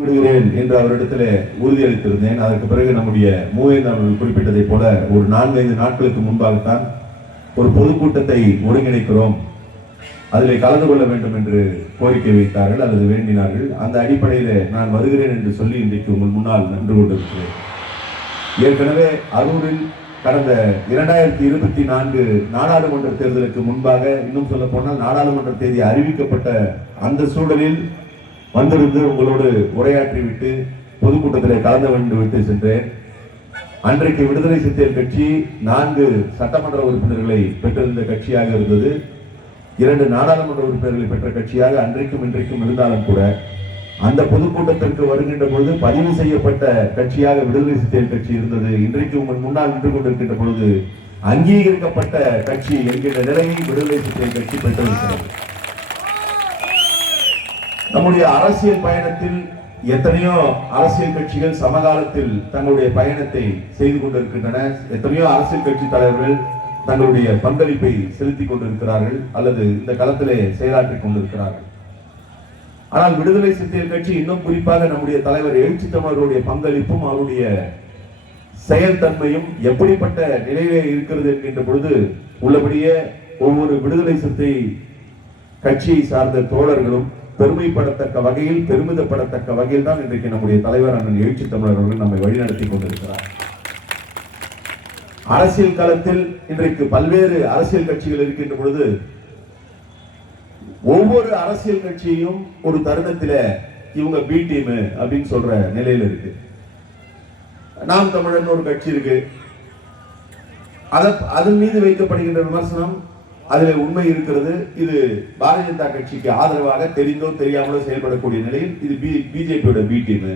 விடுகிறேன் என்று அவரிடத்திலே உறுதியளித்திருந்தேன். அதற்கு பிறகு நம்முடைய மூவேந்தர் அவர்கள் குறிப்பிட்டதை போல ஒரு 4-5 நாட்களுக்கு முன்பாகத்தான் ஒரு பொதுக்கூட்டத்தை ஒருங்கிணைக்கிறோம், அதிலே கலந்து கொள்ள வேண்டும் என்று கோரிக்கை வைத்தார்கள் அல்லது வேண்டினார்கள். அந்த அடிப்படையில் நான் வருகிறேன் என்று சொல்லி இன்றைக்கு உங்கள் முன்னால் நின்று கொண்டிருக்கிறேன். ஏற்கனவே அரூரில் கடந்த 2024 நாடாளுமன்ற தேர்தலுக்கு முன்பாக, இன்னும் சொல்ல போனால் நாடாளுமன்ற தேதி அறிவிக்கப்பட்ட அந்த சூழலில் வந்திருந்து உங்களோடு உரையாற்றிவிட்டு பொதுக்கூட்டத்தில் கலந்து கொண்டு விட்டு சென்றேன். அன்றைக்கு விடுதலை சிறுத்தைகள் கட்சி 4 சட்டமன்ற உறுப்பினர்களை பெற்றிருந்த கட்சியாக இருந்தது. 2 நாடாளுமன்ற உறுப்பினர்களை பெற்ற கட்சியாக அன்றைக்கும் இன்றைக்கும் இருந்தாலும் கூட அந்த பொதுக்கூட்டத்திற்கு வருகின்ற பொழுது பதிவு செய்யப்பட்ட கட்சியாக விடுதலை சிறுத்தைகள் கட்சி இருந்தது. இன்றைக்கு உங்கள் முன்னால் நின்று கொண்டிருக்கின்ற பொழுது அங்கீகரிக்கப்பட்ட கட்சி என்கின்ற நிலையை விடுதலை சிறுத்தைகள் கட்சி பெற்றிருக்கிறது. நம்முடைய அரசியல் பயணத்தில் எத்தனையோ அரசியல் கட்சிகள் சமகாலத்தில் தங்களுடைய பயணத்தை செய்து கொண்டிருக்கின்றன. எத்தனையோ அரசியல் கட்சி தலைவர்கள் தங்களுடைய பங்களிப்பை செலுத்திக் கொண்டிருக்கிறார்கள் அல்லது இந்த களத்திலே செயலாற்றிக் கொண்டிருக்கிறார்கள். ஆனால் விடுதலை சிறுத்தைகள் கட்சி, இன்னும் குறிப்பாக நம்முடைய தலைவர் எழுச்சி தமிழர்களுடைய பங்களிப்பும் அவருடைய செயல்தன்மையும் எப்படிப்பட்ட நிலையிலே இருக்கிறது என்கின்ற பொழுது உள்ளபடியே ஒவ்வொரு விடுதலை சிறுத்தை கட்சியை சார்ந்த தோழர்களும் பெருமைப்படத்தக்க வகையில், பெருமிதப்படத்தக்க வகையில் தான் இன்றைக்கு நம்முடைய தலைவர் அண்ணன் எழுச்சி தமிழர்கள் நம்மை வழிநடத்தி கொண்டிருக்கிறார். அரசியல் களத்தில் இன்றைக்கு பல்வேறு அரசியல் கட்சிகள் இருக்கின்ற பொழுது ஒவ்வொரு அரசியல் கட்சியும் ஒரு தருணத்தில இவங்க பி டீம் அப்படின்னு சொல்ற நிலையில இருக்கு. நாம் தமிழன் ஒரு கட்சி இருக்கு, அதன் மீது வைக்கப்படுகின்ற விமர்சனம், அதில் உண்மை இருக்கிறது. இது பாரதிய ஜனதா கட்சிக்கு ஆதரவாக தெரிந்தோ தெரியாமலோ செயல்படக்கூடிய நிலையில் இது பிஜேபியோட பி டீம்.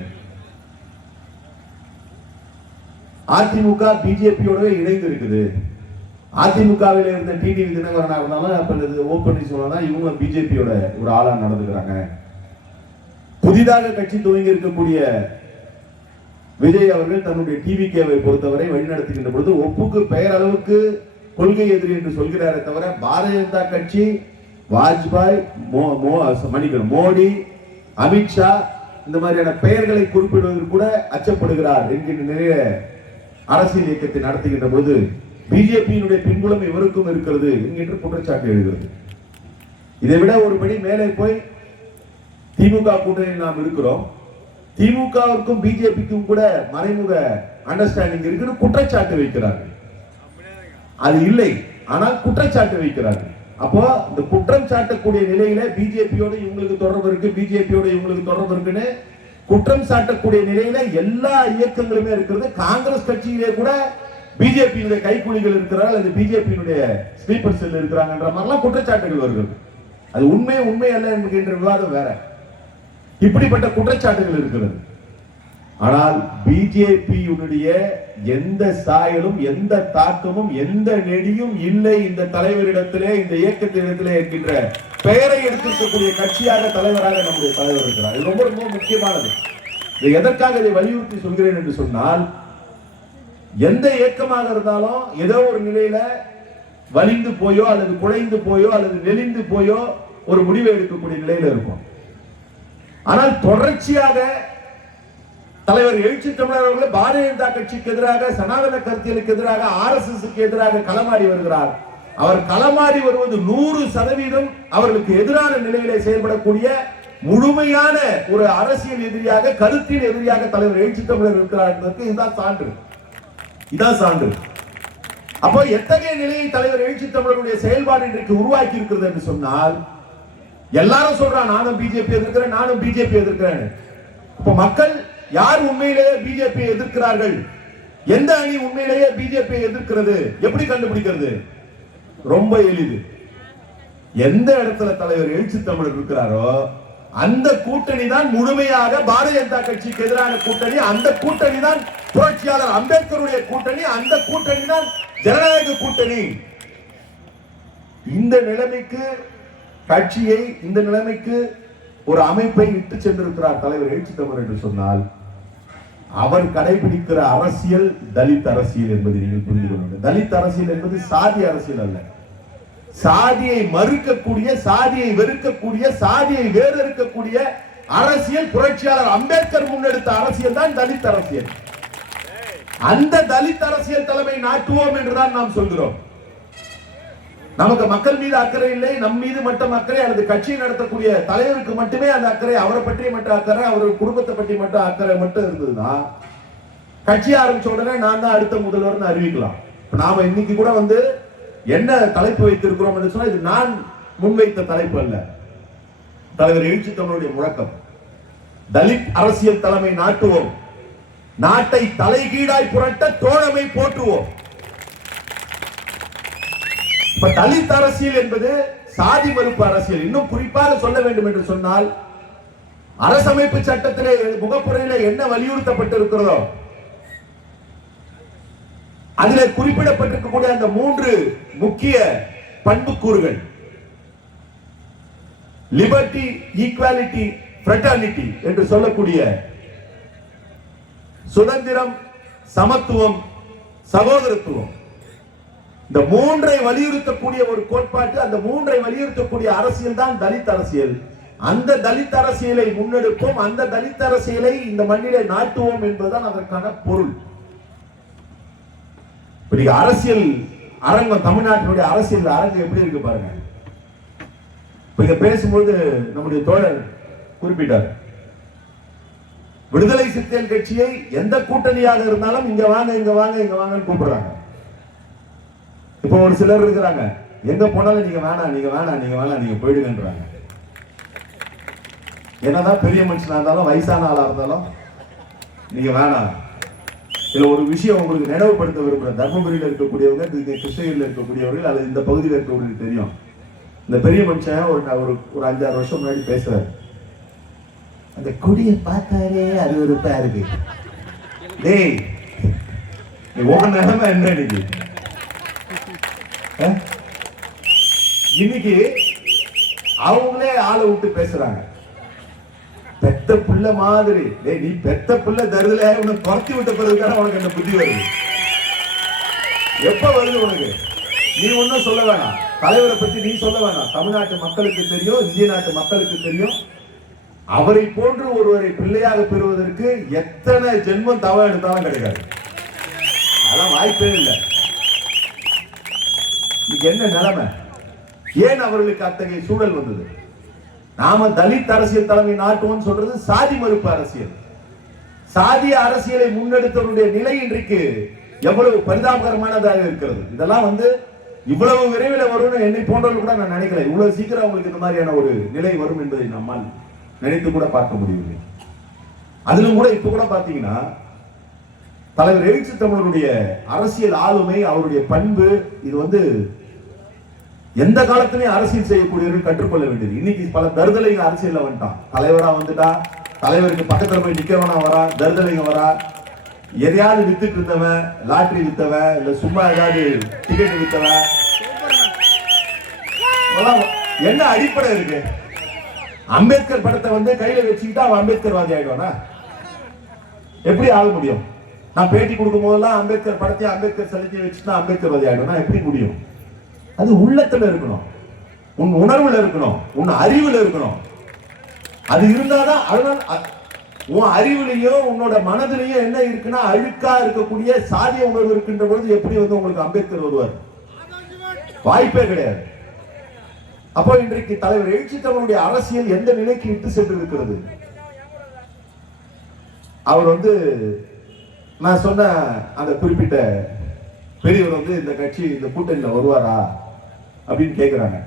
அதிமுக பிஜேபியோடவே இணைந்து இருக்குது. அதிமுகவில் இருந்த டிடிவி தினகரனா இருந்தாலும் அப்ப ஓப்பன் சொல்லலாம் இவங்க பிஜேபியோட ஒரு ஆளா நடந்துக்கிறாங்க. புதிதாக கட்சி துவங்கி இருக்கக்கூடிய விஜய் அவர்கள் தன்னுடைய டிவிகேவை பொறுத்தவரை வழிநடத்துகின்ற பொழுது ஒப்புக்கு பெயர் அளவுக்கு கொள்கை எதிரி என்று சொல்கிறாரே தவிர பாரதிய ஜனதா கட்சி, வாஜ்பாய், மோடி, அமித்ஷா இந்த மாதிரியான பெயர்களை குறிப்பிடுவதற்கு கூட அச்சப்படுகிறார் என்கின்ற நிலையில அரசியல் இயக்கத்தை நடத்துகின்ற போது பிஜேபியினுடைய பின்புலம் இவருக்கும் இருக்கிறது என்கின்ற குற்றச்சாட்டு எழுகிறது. இதை விட ஒருபடி மேலே போய் திமுக கூட்டணியில் நாம் இருக்கிறோம், திமுகவிற்கும் பிஜேபிக்கும் கூட மறைமுக அண்டர்ஸ்டாண்டிங் இருக்குன்னு குற்றச்சாட்டு வைக்கிறார்கள். அது இல்லை, ஆனால் குற்றச்சாட்டு வைக்கிறார்கள். அப்போ இந்த குற்றம் சாட்டக்கூடிய நிலையில பிஜேபியோட இவங்களுக்கு தொடர்பு இருக்கு, பிஜேபியோட இவங்களுக்கு தொடர்பு இருக்குன்னு குற்றம் சாட்டக்கூடிய நிலையில எல்லா இயக்கங்களுமே இருக்கிறது. காங்கிரஸ் கட்சியிலே கூட பிஜேபியினுடைய கைக்கூலிகள் இருக்கிறார்கள், அது பிஜேபியினுடைய ஸ்லீப்பர் செல் இருக்கிறாங்கன்ற மாதிரிலாம் குற்றச்சாட்டுகள் வருகிறது. அது உண்மை அல்ல என்கின்ற விவாதம் வேற. இப்படிப்பட்ட குற்றச்சாட்டுகள் இருக்கிறது. ஆனால் பிஜேபியுடைய எந்த சாயலும், எந்த தாக்கமும், எந்த நெடியும் இல்லை இந்த தலைவரிடத்திலே, இந்த இயக்கத்திடத்திலே என்கின்ற பெயரை எடுத்திருக்கக்கூடிய கட்சியாக, தலைவராக நம்முடைய தலைவர் இருக்கிறார். இது ரொம்ப ரொம்ப முக்கியமானது. எதற்காக இதை வலியுறுத்தி சொல்கிறேன் என்று சொன்னால், எந்த இயக்கமாக இருந்தாலும் ஏதோ ஒரு நிலையில வலிந்து போயோ அல்லது குலைந்து போயோ அல்லது நெளிந்து போயோ ஒரு முடிவை எடுக்கக்கூடிய நிலையில இருக்கும். ஆனால் தொடர்ச்சியாக தலைவர் எழுச்சி தமிழர் அவர்கள் பாரதிய ஜனதா கட்சிக்கு எதிராக, சனாதன கருத்தியலுக்கு எதிராக, RSSக்கு எதிராக களமாடி வருகிறார். அவர் களமாடி வருவது 100% அவர்களுக்கு எதிரான நிலையிலே செயல்படக்கூடிய முழுமையான ஒரு அரசியல் எதிரியாக, கருத்தின் எதிரியாக தலைவர் எழுச்சி தமிழர் இருக்கிறார் என்பதற்கு இதுதான் சான்று. இதான் சான்று. அப்போ எத்தகைய நிலையை தலைவர் எழுச்சி தமிழருடைய செயல்பாடு இன்றைக்கு உருவாக்கி இருக்கிறது என்று சொன்னால், எல்லாரும் சொல்றான் நானும் பிஜேபி எதிர்க்கிறேன், நானும் பிஜேபி எதிர்க்கிறேன். அப்ப மக்கள் யார் உண்மையிலேயே பிஜேபி எதிர்க்கிறார்கள், எந்த அணி உண்மையிலேயே பிஜேபி எதிர்க்கிறது எப்படி கண்டுபிடிக்கிறது? ரொம்ப எளிது. எந்த இடத்துல தலைவர் எழுச்சி தமிழர் இருக்கிறாரோ அந்த கூட்டணி தான் முழுமையாக பாரதிய ஜனதா கட்சிக்கு எதிரான கூட்டணி. அந்த கூட்டணி தான் புரட்சியாளர் அம்பேத்கருடைய கூட்டணி. அந்த கூட்டணி தான் ஜனநாயக கூட்டணி. இந்த நிலைமைக்கு கட்சியை, இந்த நிலைமைக்கு ஒரு அமைப்பை இட்டு சென்றிருக்கிறார் தலைவர் எழுச்சி தமிழர் என்று சொன்னால், அவர் கடைபிடிக்கிற அரசியல் தலித் அரசியல் என்பதை நீங்கள் புரிந்து கொள்ள வேண்டும். தலித் அரசியல் என்பது சாதி அரசியல் அல்ல. சாதியை மறுக்கக்கூடிய, சாதியை வெறுக்கக்கூடிய, சாதியை வேறறுக்கக்கூடிய அரசியல் புரட்சியாளர் அம்பேத்கர் முன்னெடுத்த அரசியல் தான் தலித் அரசியல். அந்த தலித் அரசியல் தலைமை நாட்டுவோம் என்றுதான் நாம் சொல்கிறோம். நமக்கு மக்கள் மீது அக்கறை இல்லை, நம் மீது மட்டும் அக்கறை, அல்லது கட்சி நடத்தக்கூடிய தலைவருக்கு மட்டுமே அந்த அக்கறை, அவரை பற்றி மட்டும் அக்கறை, அவருடைய குடும்பத்தை பற்றி மட்டும் அக்கறை மட்டும் இருந்ததுன்னா கட்சி ஆரம்பிச்ச உடனே நான் தான் அடுத்த முதல்வர்னு அறிவிக்கலாம். நாம இன்னைக்கு கூட வந்து என்ன தலைப்பு வைத்திருக்கிறோம் என்று சொன்னா, இது நான் முன்வைத்த தலைப்பு அல்ல, தலைவர் எழுச்சி தமிழுடைய முழக்கம். தலித் அரசியல் தலைமை நாட்டுவோம், நாட்டை தலைகீழாய் புரட்ட தோழமை போற்றுவோம். இப்ப தலித் அரசியல் என்பது சாதி மறுப்பு அரசியல். இன்னும் குறிப்பாக சொல்ல வேண்டும் என்று சொன்னால், அரசமைப்பு சட்டத்திலே முகப்புறையிலே என்ன வலியுறுத்தப்பட்டிருக்கிறதோ அதிலே குறிப்பிடப்பட்டிருக்கக்கூடிய அந்த 3 முக்கிய பண்புக்கூறுகள், லிபர்ட்டி, ஈக்வாலிட்டி, ஃப்ரெட்டர்னிட்டி என்று சொல்லக்கூடிய சுதந்திரம், சமத்துவம், சகோதரத்துவம், இந்த 3ஐ வலியுறுத்தக்கூடிய ஒரு கோட்பாட்டு, அந்த 3ஐ வலியுறுத்தக்கூடிய அரசியல் தான் தலித் அரசியல். அந்த தலித் அரசியலை முன்னெடுப்போம், அந்த தலித் அரசியலை இந்த மண்ணிலே நாட்டுவோம் என்பதுதான் அதற்கான பொருள். அரசியல் அரங்கம், தமிழ்நாட்டினுடைய அரசியல் அரங்கம் எப்படி இருக்கு பாருங்க. இங்க பேசும்போது நம்முடைய தோழர் குறிப்பிட்டார், விடுதலை சிறுத்தைகள் கட்சியை எந்த கூட்டணியாக இருந்தாலும் இங்க வாங்க இங்க வாங்க இங்க வாங்கன்னு கூப்பிடுறாங்க. இப்போ ஒரு சிலர் இருக்கிறாங்க, எங்க போனாலும் நீங்க வேணாம் நீங்க வேணாம் நீங்க வேணாம் நீங்க போயிடுங்கன்றாங்க. என்னதான் பெரிய மனுஷனா இருந்தாலும் வயசான ஆளா இருந்தாலும் நீங்க வேணாம். இதுல ஒரு விஷயம் உங்களுக்கு நினைவுபடுத்த விரும்புறேன். தர்மபுரியில் இருக்கக்கூடியவங்க, கிருஷ்ணகிரியில் இருக்கக்கூடியவர்கள், அல்லது இந்த பகுதியில் இருக்கக்கூடியவங்களுக்கு தெரியும். இந்த பெரிய மனுஷன் ஒரு 5-6 வருஷம் முன்னாடி பேசுறாரு. அந்த கொடியை பார்த்தாலே அது ஒரு இருக்கு. டேய், உன் நிலைமை என்ன இன்னைக்கு அவங்களே ஆளை விட்டு பேசுறாங்க. பெத்த புள்ள மாதிரி, நீ பெத்த புள்ள தருதல உனக்கு குறைச்சி விட்ட பிறகுதான உனக்கு அந்த புத்தி வருது. எப்ப வருது உனக்கு? நீ ஒன்னும் சொல்ல வேணாம், தலைவரை பத்தி நீ சொல்ல வேணாம். தமிழ்நாட்டு மக்களுக்கு தெரியும், இந்திய நாட்டு மக்களுக்கு தெரியும், அவரை போன்று ஒருவரை பிள்ளையாக பெறுவதற்கு எத்தனை ஜென்மம் தவறு எடுத்தாலும் கிடைக்காது. அதெல்லாம் வாய்ப்பே இல்லை. என்ன நிலைமை? ஏன் அவர்களுக்கு அத்தகைய சூழல் வந்தது? நாம தலித் அரசியல் தலைமை நாட்டுவோம் சொல்றது சாதி மறுப்பு அரசியல். சாதிய அரசியலை முன்னெடுத்தவருடைய நிலை இன்றைக்கு எவ்வளவு பரிதாபகரமானதாக இருக்கிறது. இதெல்லாம் வந்து இவ்வளவு விரைவில் வரும்னு என்னை போன்றவர்கள் கூட நான் நினைக்கல. இவ்வளவு சீக்கிரம் அவங்களுக்கு இந்த மாதிரியான ஒரு நிலை வரும் என்பதை நம்மால் நினைத்து கூட பார்க்க முடியவில்லை. அதிலும் கூட இப்ப கூட பாத்தீங்கன்னா, தலைவர் எழுச்சி தமிழருடைய அரசியல் ஆளுமை, அவருடைய பண்பு, இது வந்து எந்த காலத்திலையும் அரசியல் செய்யக்கூடியவர்கள் கற்றுக்கொள்ள வேண்டியது. இன்னைக்கு பல தருதலைங்க அரசியல் வந்துட்டான். தலைவரா வந்துட்டா, தலைவருக்கு பக்கத்துல போய் நிக்கிறவனா வரா, தருதலைங்க வரா, எதையாவது வித்துட்டு இருந்தவன், லாட்டரி வித்தவன், இல்ல சும்மா ஏதாவது டிக்கெட் வித்தவன், என்ன அடிப்படை இருக்கு? அம்பேத்கர் படத்தை வந்து கையில வச்சுக்கிட்டா அவன் அம்பேத்கர்வாதி ஆயிடுவானா? எப்படி ஆக முடியும்? நான் பேட்டி கொடுக்கும் போதெல்லாம் அம்பேத்கர் படத்தையும் அம்பேத்கர் சிலையை வச்சுட்டா அம்பேத்கர்வாதி ஆயிடுவானா? எப்படி முடியும்? அது உள்ளத்துல இருக்கணும், உன் உணர்வுல இருக்கணும், உன் அறிவுல இருக்கணும். அது இருந்தாதான், உன் அறிவுலையும் உன்னோட மனதிலையும் என்ன இருக்குன்னா அழுக்கா இருக்கக்கூடிய சாதிய உணர்வு இருக்கின்ற பொழுது எப்படி வந்து உங்களுக்கு அம்பேத்கர் வருவார்? வாய்ப்பே கிடையாது. அப்போ இன்றைக்கு தலைவர் எழுச்சி தமிழுடைய அரசியல் எந்த நிலைக்கு இட்டு சென்று இருக்கிறது? அவர் வந்து நான் சொன்ன அந்த குறிப்பிட்ட பெரியவர் வந்து இந்த கட்சி இந்த கூட்டணியில் வருவாரா அப்படின்னு கேட்கிறாங்க.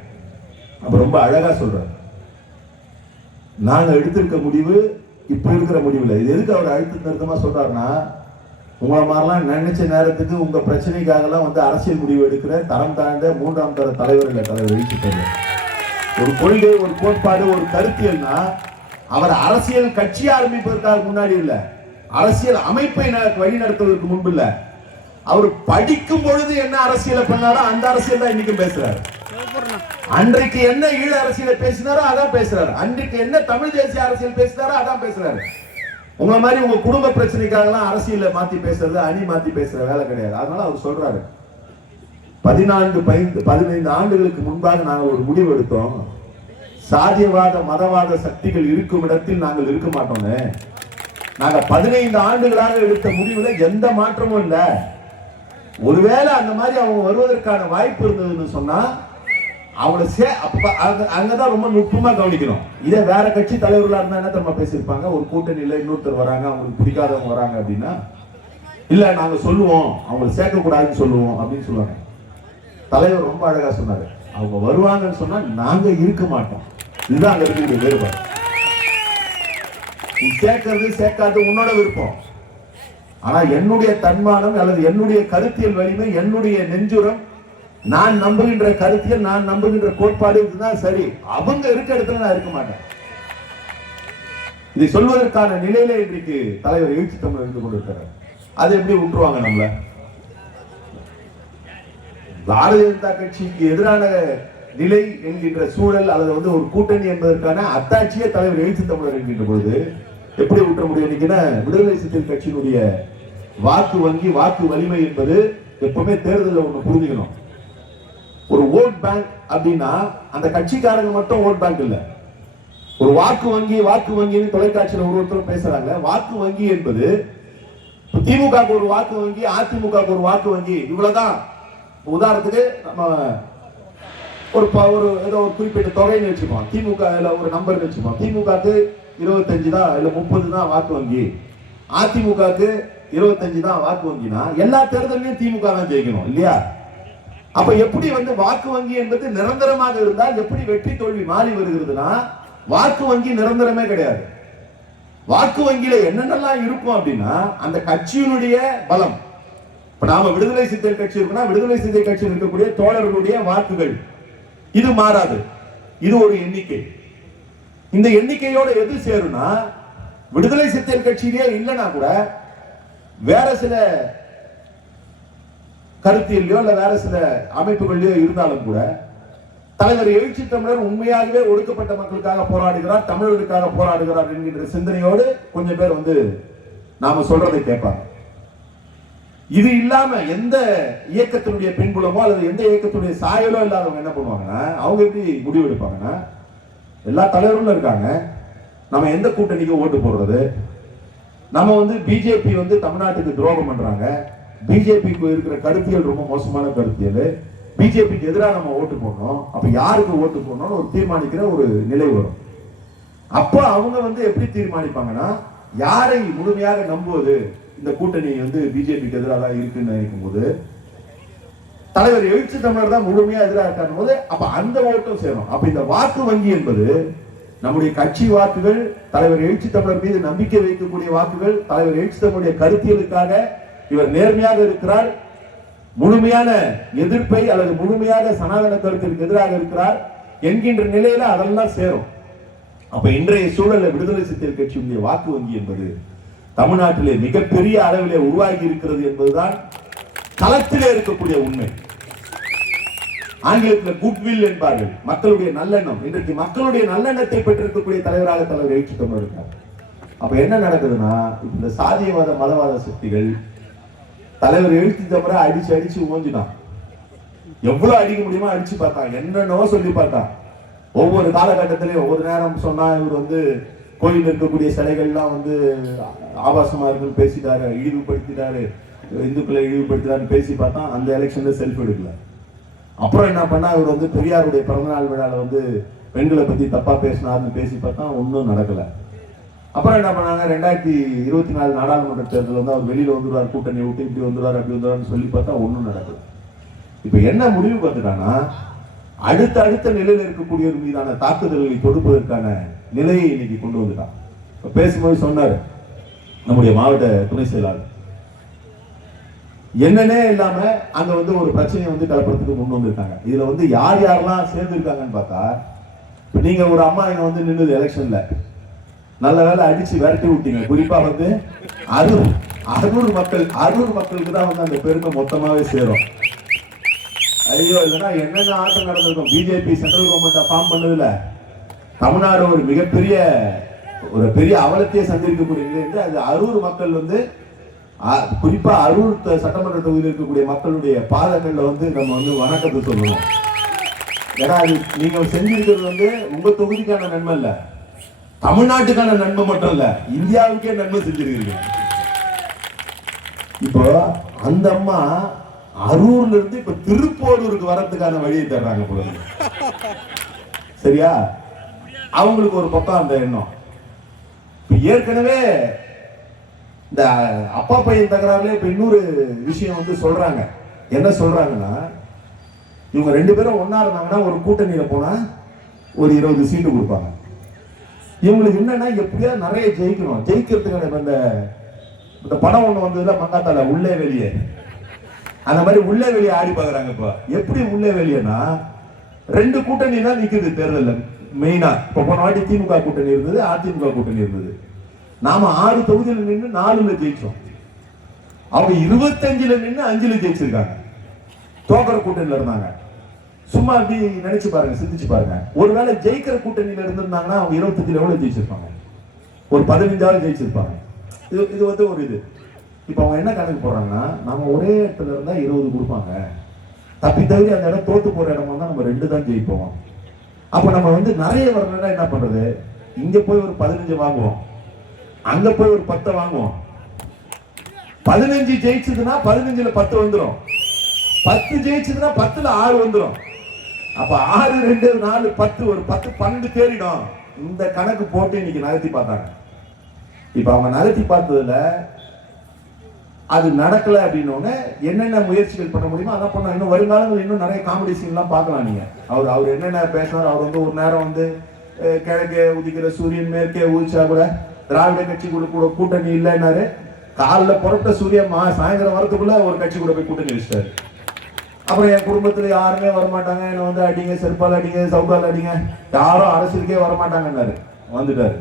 அப்ப ரொம்ப அழகா சொல்றாரு, நாங்க எடுத்திருக்க முடிவு இப்ப இருக்கிற முடிவுல. இது எதுக்கு அவர் அழுத்த நிறுத்தமா சொல்றாருன்னா, உங்களை மாதிரிலாம் நினைச்ச நேரத்துக்கு உங்க பிரச்சனைக்காக எல்லாம் வந்து அரசியல் முடிவு எடுக்கிற தரம் தாழ்ந்த 3ஆம் தர தலைவர் இல்ல தலைவர் எழுச்சி தமிழர். ஒரு கொள்கை, ஒரு கோட்பாடு, ஒரு கருத்தியல்னா அவர் அரசியல் கட்சி ஆரம்பிப்பதற்காக முன்னாடி இல்ல, அரசியல் அமைப்பை வழி நடத்துவதற்கு முன்பு இல்ல, அவர் படிக்கும் பொழுது என்ன அரசியலை பண்ணாரோ அந்த அரசியல் தான் இன்னைக்கு பேசுறாரு. அன்றைக்கு என்ன ஈழ அரசியலை பேசினாரோ அதான் பேசுறாரு. அன்றைக்கு என்ன தமிழ் தேசிய அரசியல் பேசினாரோ அதான் பேசுறாரு. உங்களை மாதிரி உங்க குடும்ப பிரச்சனைக்காக எல்லாம் அரசியலை மாத்தி பேசுறது, அணி மாத்தி பேசுற வேலை கிடையாது. அதனால அவர் சொல்றாரு, 14-15 ஆண்டுகளுக்கு முன்பாக நாங்கள் ஒரு முடிவு எடுத்தோம், சாதியவாத மதவாத சக்திகள் இருக்கும் இடத்தில் நாங்கள் இருக்க மாட்டோம்னு. நாங்க 15 ஆண்டுகளாக எடுத்த முடிவுல எந்த மாற்றமும் இல்ல. ஒருவேளை அந்த மாதிரி அவங்க வருவதற்கான வாய்ப்பு இருந்ததுன்னு சொன்னா அவங்களை அங்கதான் ரொம்ப நுட்பமா கவனிக்கணும். இதே வேற கட்சி தலைவர்களா இருந்தா என்ன தெரியுமா பேசியிருப்பாங்க, ஒரு கூட்டணியில இன்னொருத்தர் வராங்க, அவங்களுக்கு பிடிக்காதவங்க வராங்க அப்படின்னா, இல்ல நாங்க சொல்லுவோம் அவங்களை சேர்க்க கூடாதுன்னு சொல்லுவோம் அப்படின்னு சொல்லுவாங்க. தலைவர் ரொம்ப அழகா சொன்னாரு, அவங்க வருவாங்கன்னு சொன்னா நாங்க இருக்க மாட்டோம். இதுதான் அங்க இருக்கக்கூடிய வேறுபாடு. நீ சேர்க்கறது சேர்க்காது உன்னோட விருப்பம். ஆனா என்னுடைய தன்மானம் அல்லது என்னுடைய கருத்தியல் வலிமை, என்னுடைய நெஞ்சுரம், நான் நம்புகின்ற கருத்தியல், நான் நம்புகின்ற கோட்பாடு இதுதான் சரி. அவங்க இருக்க இடத்துல நான் இருக்க மாட்டேன். இதை சொல்வதற்கான நிலையில இன்றைக்கு தலைவர் எழுச்சி தமிழர் இருந்து கொண்டிருக்கிறார். அதை எப்படி விட்டுருவாங்க நம்மள? பாரதிய ஜனதா கட்சிக்கு எதிரான நிலை என்கின்ற சூழல் அல்லது வந்து ஒரு கூட்டணி என்பதற்கான அத்தாட்சியே தலைவர் எழுச்சி தமிழர் என்கின்ற பொழுது எப்படி விட்டுற முடியும்? இன்னைக்குன்னா விடுதலை சிறுத்தைகள் கட்சியினுடைய வாக்கு வங்கி, வாக்கு வலிமை என்பது எப்பவுமே தேர்தலில் ஒண்ணு புரிஞ்சுக்கணும். ஒரு ஓட் பேங்க் அப்படின்னா அந்த கட்சிக்காரங்க மட்டும் ஓட் பேங்க் இல்ல. ஒரு வாக்கு வங்கி, வாக்கு வங்கின்னு தொலைக்காட்சியில் ஒருத்தரும் பேசுறாங்க. வாக்கு வங்கி என்பது திமுக ஒரு வாக்கு வங்கி, அதிமுக ஒரு வாக்கு வங்கி, இவ்வளவுதான். உதாரணத்துக்கு நம்ம ஒரு ஏதோ ஒரு குறிப்பிட்ட தொகைன்னு வச்சுப்போம். திமுக ஒரு நம்பர் வச்சுப்போம். திமுகக்கு 25 தான் இல்ல 30 தான் வாக்கு வங்கி, அதிமுகக்கு 25 தான் வாக்கு வங்கினா எல்லா தேர்தலையும் திமுக தான் ஜெயிக்கணும் இல்லையா? அப்ப எப்படி வந்து வாக்கு வங்கி என்பது நிரந்தரமாக இருந்தால் எப்படி வெற்றி தோல்வி மாறி வருகிறதுனா, வாக்கு வங்கி நிரந்தரமே கிடையாது. வாக்கு வங்கியில என்னென்னலாம் இருக்கும் அப்படின்னா அந்த கட்சியினுடைய பலம். இப்ப நாம விடுதலை சிறுத்தைகள் கட்சி இருக்குன்னா விடுதலை சிறுத்தைகள் கட்சியில் இருக்கக்கூடிய தோழர்களுடைய வாக்குகள் இது மாறாது. இது ஒரு எண்ணிக்கை. இந்த எண்ணிக்கையோட எது சேரும்னா, விடுதலை சிறுத்தைகள் கட்சியிலேயே இல்லைன்னா கூட வேற சில கருத்தியோ இல்ல வேற சில அமைப்புகளிலோ இருந்தாலும் கூட தலைவர் எழுச்சி தமிழர் உண்மையாகவே ஒடுக்கப்பட்ட மக்களுக்காக போராடுகிறார், தமிழர்களுக்காக போராடுகிறார் என்கின்ற சிந்தனையோடு கொஞ்சம் பேர் வந்து நாம சொல்றதை கேட்பாங்க. இது இல்லாம எந்த இயக்கத்தினுடைய பின்புலமோ அல்லது எந்த இயக்கத்துடைய சாயலோ இல்லாதவங்க என்ன பண்ணுவாங்கன்னா, அவங்க எப்படி முடிவு எடுப்பாங்கன்னா, எல்லா தலைவர்களும் இருக்காங்க, நம்ம எந்த கூட்டணிக்கு ஓட்டு போடுறது, நம்ம வந்து பிஜேபி வந்து தமிழ்நாட்டுக்கு துரோகம் பண்றாங்க, பிஜேபிக்கு இருக்கிற கருத்தியல் ரொம்ப மோசமான கருத்தியல், பிஜேபிக்கு எதிராக நம்ம ஓட்டு போடணும், அப்ப யாருக்கு ஓட்டு போடணும்னு ஒரு தீர்மானிக்கிற ஒரு நிலை வரும். அப்ப அவங்க வந்து எப்படி தீர்மானிப்பாங்கன்னா, யாரை முழுமையாக நம்புவது, இந்த கூட்டணி வந்து பிஜேபிக்கு எதிராக இருக்குன்னு நினைக்கும் போது தலைவர் எழுச்சி தமிழர் தான் முழுமையா எதிராக இருக்காரும் போது அப்ப அந்த ஓட்டும் சேரும். அப்ப இந்த வாக்கு வங்கி என்பது நம்முடைய கட்சி வாக்குகள், தலைவர் எழுச்சி தமிழர் மீது நம்பிக்கை வைக்கக்கூடிய வாக்குகள், தலைவர் எழுச்சி தமிழுடைய கருத்தியலுக்காக இவர் நேர்மையாக இருக்கிறார், முழுமையான எதிர்ப்பை அல்லது முழுமையாக சனாதன கருத்திற்கு எதிராக இருக்கிறார் என்கின்ற நிலையில அதெல்லாம் சேரும். அப்ப இன்றைய சூழல்ல விடுதலை சிறுத்தைகள் கட்சியுடைய வாக்கு வங்கி என்பது தமிழ்நாட்டிலே மிகப்பெரிய அளவிலே உருவாகி இருக்கிறது என்பதுதான் களத்திலே இருக்கக்கூடிய உண்மை. ஆங்கிலத்தில் குட்வில் என்பார்கள், மக்களுடைய நல்லெண்ணம். இன்றைக்கு மக்களுடைய நல்லெண்ணத்தை பெற்றிருக்கக்கூடிய தலைவராக தலைவர் எழுச்சி தமிழர் இருக்கார். அப்ப என்ன நடக்குதுன்னா, இந்த சாதியவாத மதவாத சக்திகள் தலைவர் எழுச்சி தமிழரை அடிச்சு அடிச்சு ஓஞ்சினான். எவ்வளவு அடிக்க முடியுமோ அடிச்சு பார்த்தான், என்னென்னவோ சொல்லி பார்த்தான். ஒவ்வொரு காலகட்டத்திலையும் ஒவ்வொரு நேரம் சொன்னா இவர் வந்து கோயில் இருக்கக்கூடிய சிலைகள்லாம் வந்து ஆபாசமா இருக்குன்னு பேசிட்டாரு, இழிவுபடுத்திட்டாரு, இந்துக்களை இழிவுபடுத்திட்டாருன்னு பேசி பார்த்தா அந்த எலெக்ஷன்ல செல்ஃப் எடுக்கல. அப்புறம் என்ன பண்ணா, இவர் வந்து பெரியாருடைய பிறந்தநாள் விழால வந்து பெண்களை பத்தி தப்பா பேசினாருன்னு பேசி பார்த்தா ஒன்றும் நடக்கல. அப்புறம் என்ன பண்ணாங்க, 2024 நாடாளுமன்ற தேர்தல் வந்து அவர் வெளியில வந்துடுவார், கூட்டணி விட்டு இப்படி வந்துடுவார் அப்படி வந்துடுவார்னு சொல்லி பார்த்தா ஒன்றும் நடக்கல. இப்ப என்ன முடிவு பார்த்துட்டான்னா, அடுத்த நிலையில் இருக்கக்கூடியவர் மீதான தாக்குதல்களை தொடுப்பதற்கான நிலையை இன்னைக்கு கொண்டு வந்துட்டான். பேசும்போது சொன்னாரு நம்முடைய மாவட்ட துணை செயலாளர், என்னன்னே இல்லாம அங்க வந்து ஒரு பிரச்சனையை வந்து கலப்படத்துக்கு முன் வந்திருக்காங்க. இதுல வந்து யார் யாரெல்லாம் சேர்ந்து இருக்காங்கன்னு பார்த்தா, நீங்க ஒரு அம்மா இங்க வந்து நின்றுது எலெக்ஷன்ல, நல்ல வேலை அடிச்சு விரட்டி விட்டீங்க. குறிப்பா வந்து அரூர் மக்களுக்கு தான் வந்து அந்த பெருமை மொத்தமாவே சேரும். ஐயோ, இல்லைன்னா என்னென்ன ஆட்டம் நடந்திருக்கும். பிஜேபி சென்ட்ரல் கவர்மெண்ட் ஃபார்ம் பண்ணதுல தமிழ்நாடு ஒரு மிகப்பெரிய அவலத்தையே சந்திக்கக்கூடிய நிலை. அது அரூர் மக்கள் வந்து குறிப்பா அரூர் சட்டமன்ற தொகுதியில் இருக்கக்கூடிய மக்களுடைய பாதங்கள்ல வந்து நம்ம வந்து வணக்கத்தை சொல்லணும். ஏன்னா அது நீங்க செஞ்சிருக்கிறது வந்து உங்க தொகுதிக்கான நன்மை இல்ல, தமிழ்நாட்டுக்கான நன்மை மட்டும் இல்ல, இந்தியாவுக்கே நன்மை செஞ்சிருக்கீங்க. இப்போ அந்த அம்மா அரூர்ல இருந்து இப்ப திருப்போரூருக்கு வரதுக்கான வழியை தர்றாங்க போல. சரியா? அவங்களுக்கு ஒரு பக்கம் அந்த எண்ணம். ஏற்கனவே இந்த அப்பா பையன் தகராறுல இப்ப இன்னொரு விஷயம் வந்து சொல்றாங்க. என்ன சொல்றாங்கன்னா, இவங்க 2 பேரும் ஒன்னா இருந்தாங்கன்னா ஒரு கூட்டணியில போனா ஒரு 20 சீட்டு கொடுப்பாங்க. இவங்களுக்கு என்னன்னா எப்படியா நிறைய ஜெயிக்கணும், ஜெயிக்கிறதுக்கான இந்த படம் ஒண்ணு வந்ததுல மங்காத்தால உள்ளே வெளியே, அந்த மாதிரி உள்ளே வெளியே ஆடி பாக்குறாங்க. இப்ப எப்படி உள்ளே வெளியேனா 2 கூட்டணி தான் நிக்குது தேர்தல். மெயினா இப்ப போன வாட்டி திமுக கூட்டணி இருந்தது, அதிமுக கூட்டணி இருந்தது. நாம 6 தொகுதியில் நின்று 4ல ஜெயிச்சோம். அவங்க 25ல நின்று 5ல ஜெயிச்சிருக்காங்க. தோக்கிற கூட்டணியில இருந்தாங்க. சும்மா அப்படி நினைச்சு பாருங்க, சிந்திச்சு பாருங்க. ஒருவேளை ஜெயிக்கிற கூட்டணியில இருந்திருந்தாங்கன்னா அவங்க 25ல எவ்வளவு ஜெயிச்சிருப்பாங்க? ஒரு 15ஆவது ஜெயிச்சிருப்பாங்க. இது வந்து ஒரு இது. இப்ப அவங்க என்ன கணக்கு போடுறாங்கன்னா, நம்ம ஒரே இடத்துல இருந்தா 20 கொடுப்பாங்க, தப்பி தவிர அந்த இடம் தோத்து போற இடமா இருந்தா நம்ம 2 தான் ஜெயிப்போம். அப்ப நம்ம வந்து நிறைய வரணும்னா என்ன பண்றது? இங்க போய் ஒரு 15 வாங்குவோம், அங்க போய் ஒரு 10 வாங்குவோம். 15 ஜெயிச்சதுன்னா 15ல 10 வந்துடும், 10 ஜெயிச்சதுன்னா 10ல 6 வந்துடும். அப்ப 6 2 4 10 ஒரு 10 12 தேறிடும். இந்த கணக்கு போட்டு இன்னைக்கு நகர்த்தி பார்த்தாங்க. இப்ப அவங்க நகர்த்தி பார்த்ததுல அது நடக்கல அப்படின்னோடனே என்னென்ன முயற்சிகள் பண்ண முடியுமோ அதான் பண்ண. இன்னும் வருங்காலங்கள் இன்னும் நிறைய காமெடி சீன்லாம் பார்க்கலாம் நீங்க. அவர் என்னென்ன பேசினார். அவர் வந்து ஒரு நேரம் வந்து கிழக்கே உதிக்கிற சூரியன் மேற்கே உதிச்சா கூட திராவிட கட்சி கூட கூட்டணி இல்லைன்னாரு. காலில் புறப்பட்ட சூரியன் சாயந்தரம் வரத்துக்குள்ள ஒரு கட்சி கூட போய் கூட்டணி வச்சிட்டாரு. அப்புறம் என் குடும்பத்துல யாருமே வரமாட்டாங்க, என்னை வந்து அடிங்க, செருப்பால் அடிங்க, சவுக்கால் அடிங்க, யாரும் அரசியலுக்கே வரமாட்டாங்கன்னாரு. வந்துட்டாரு.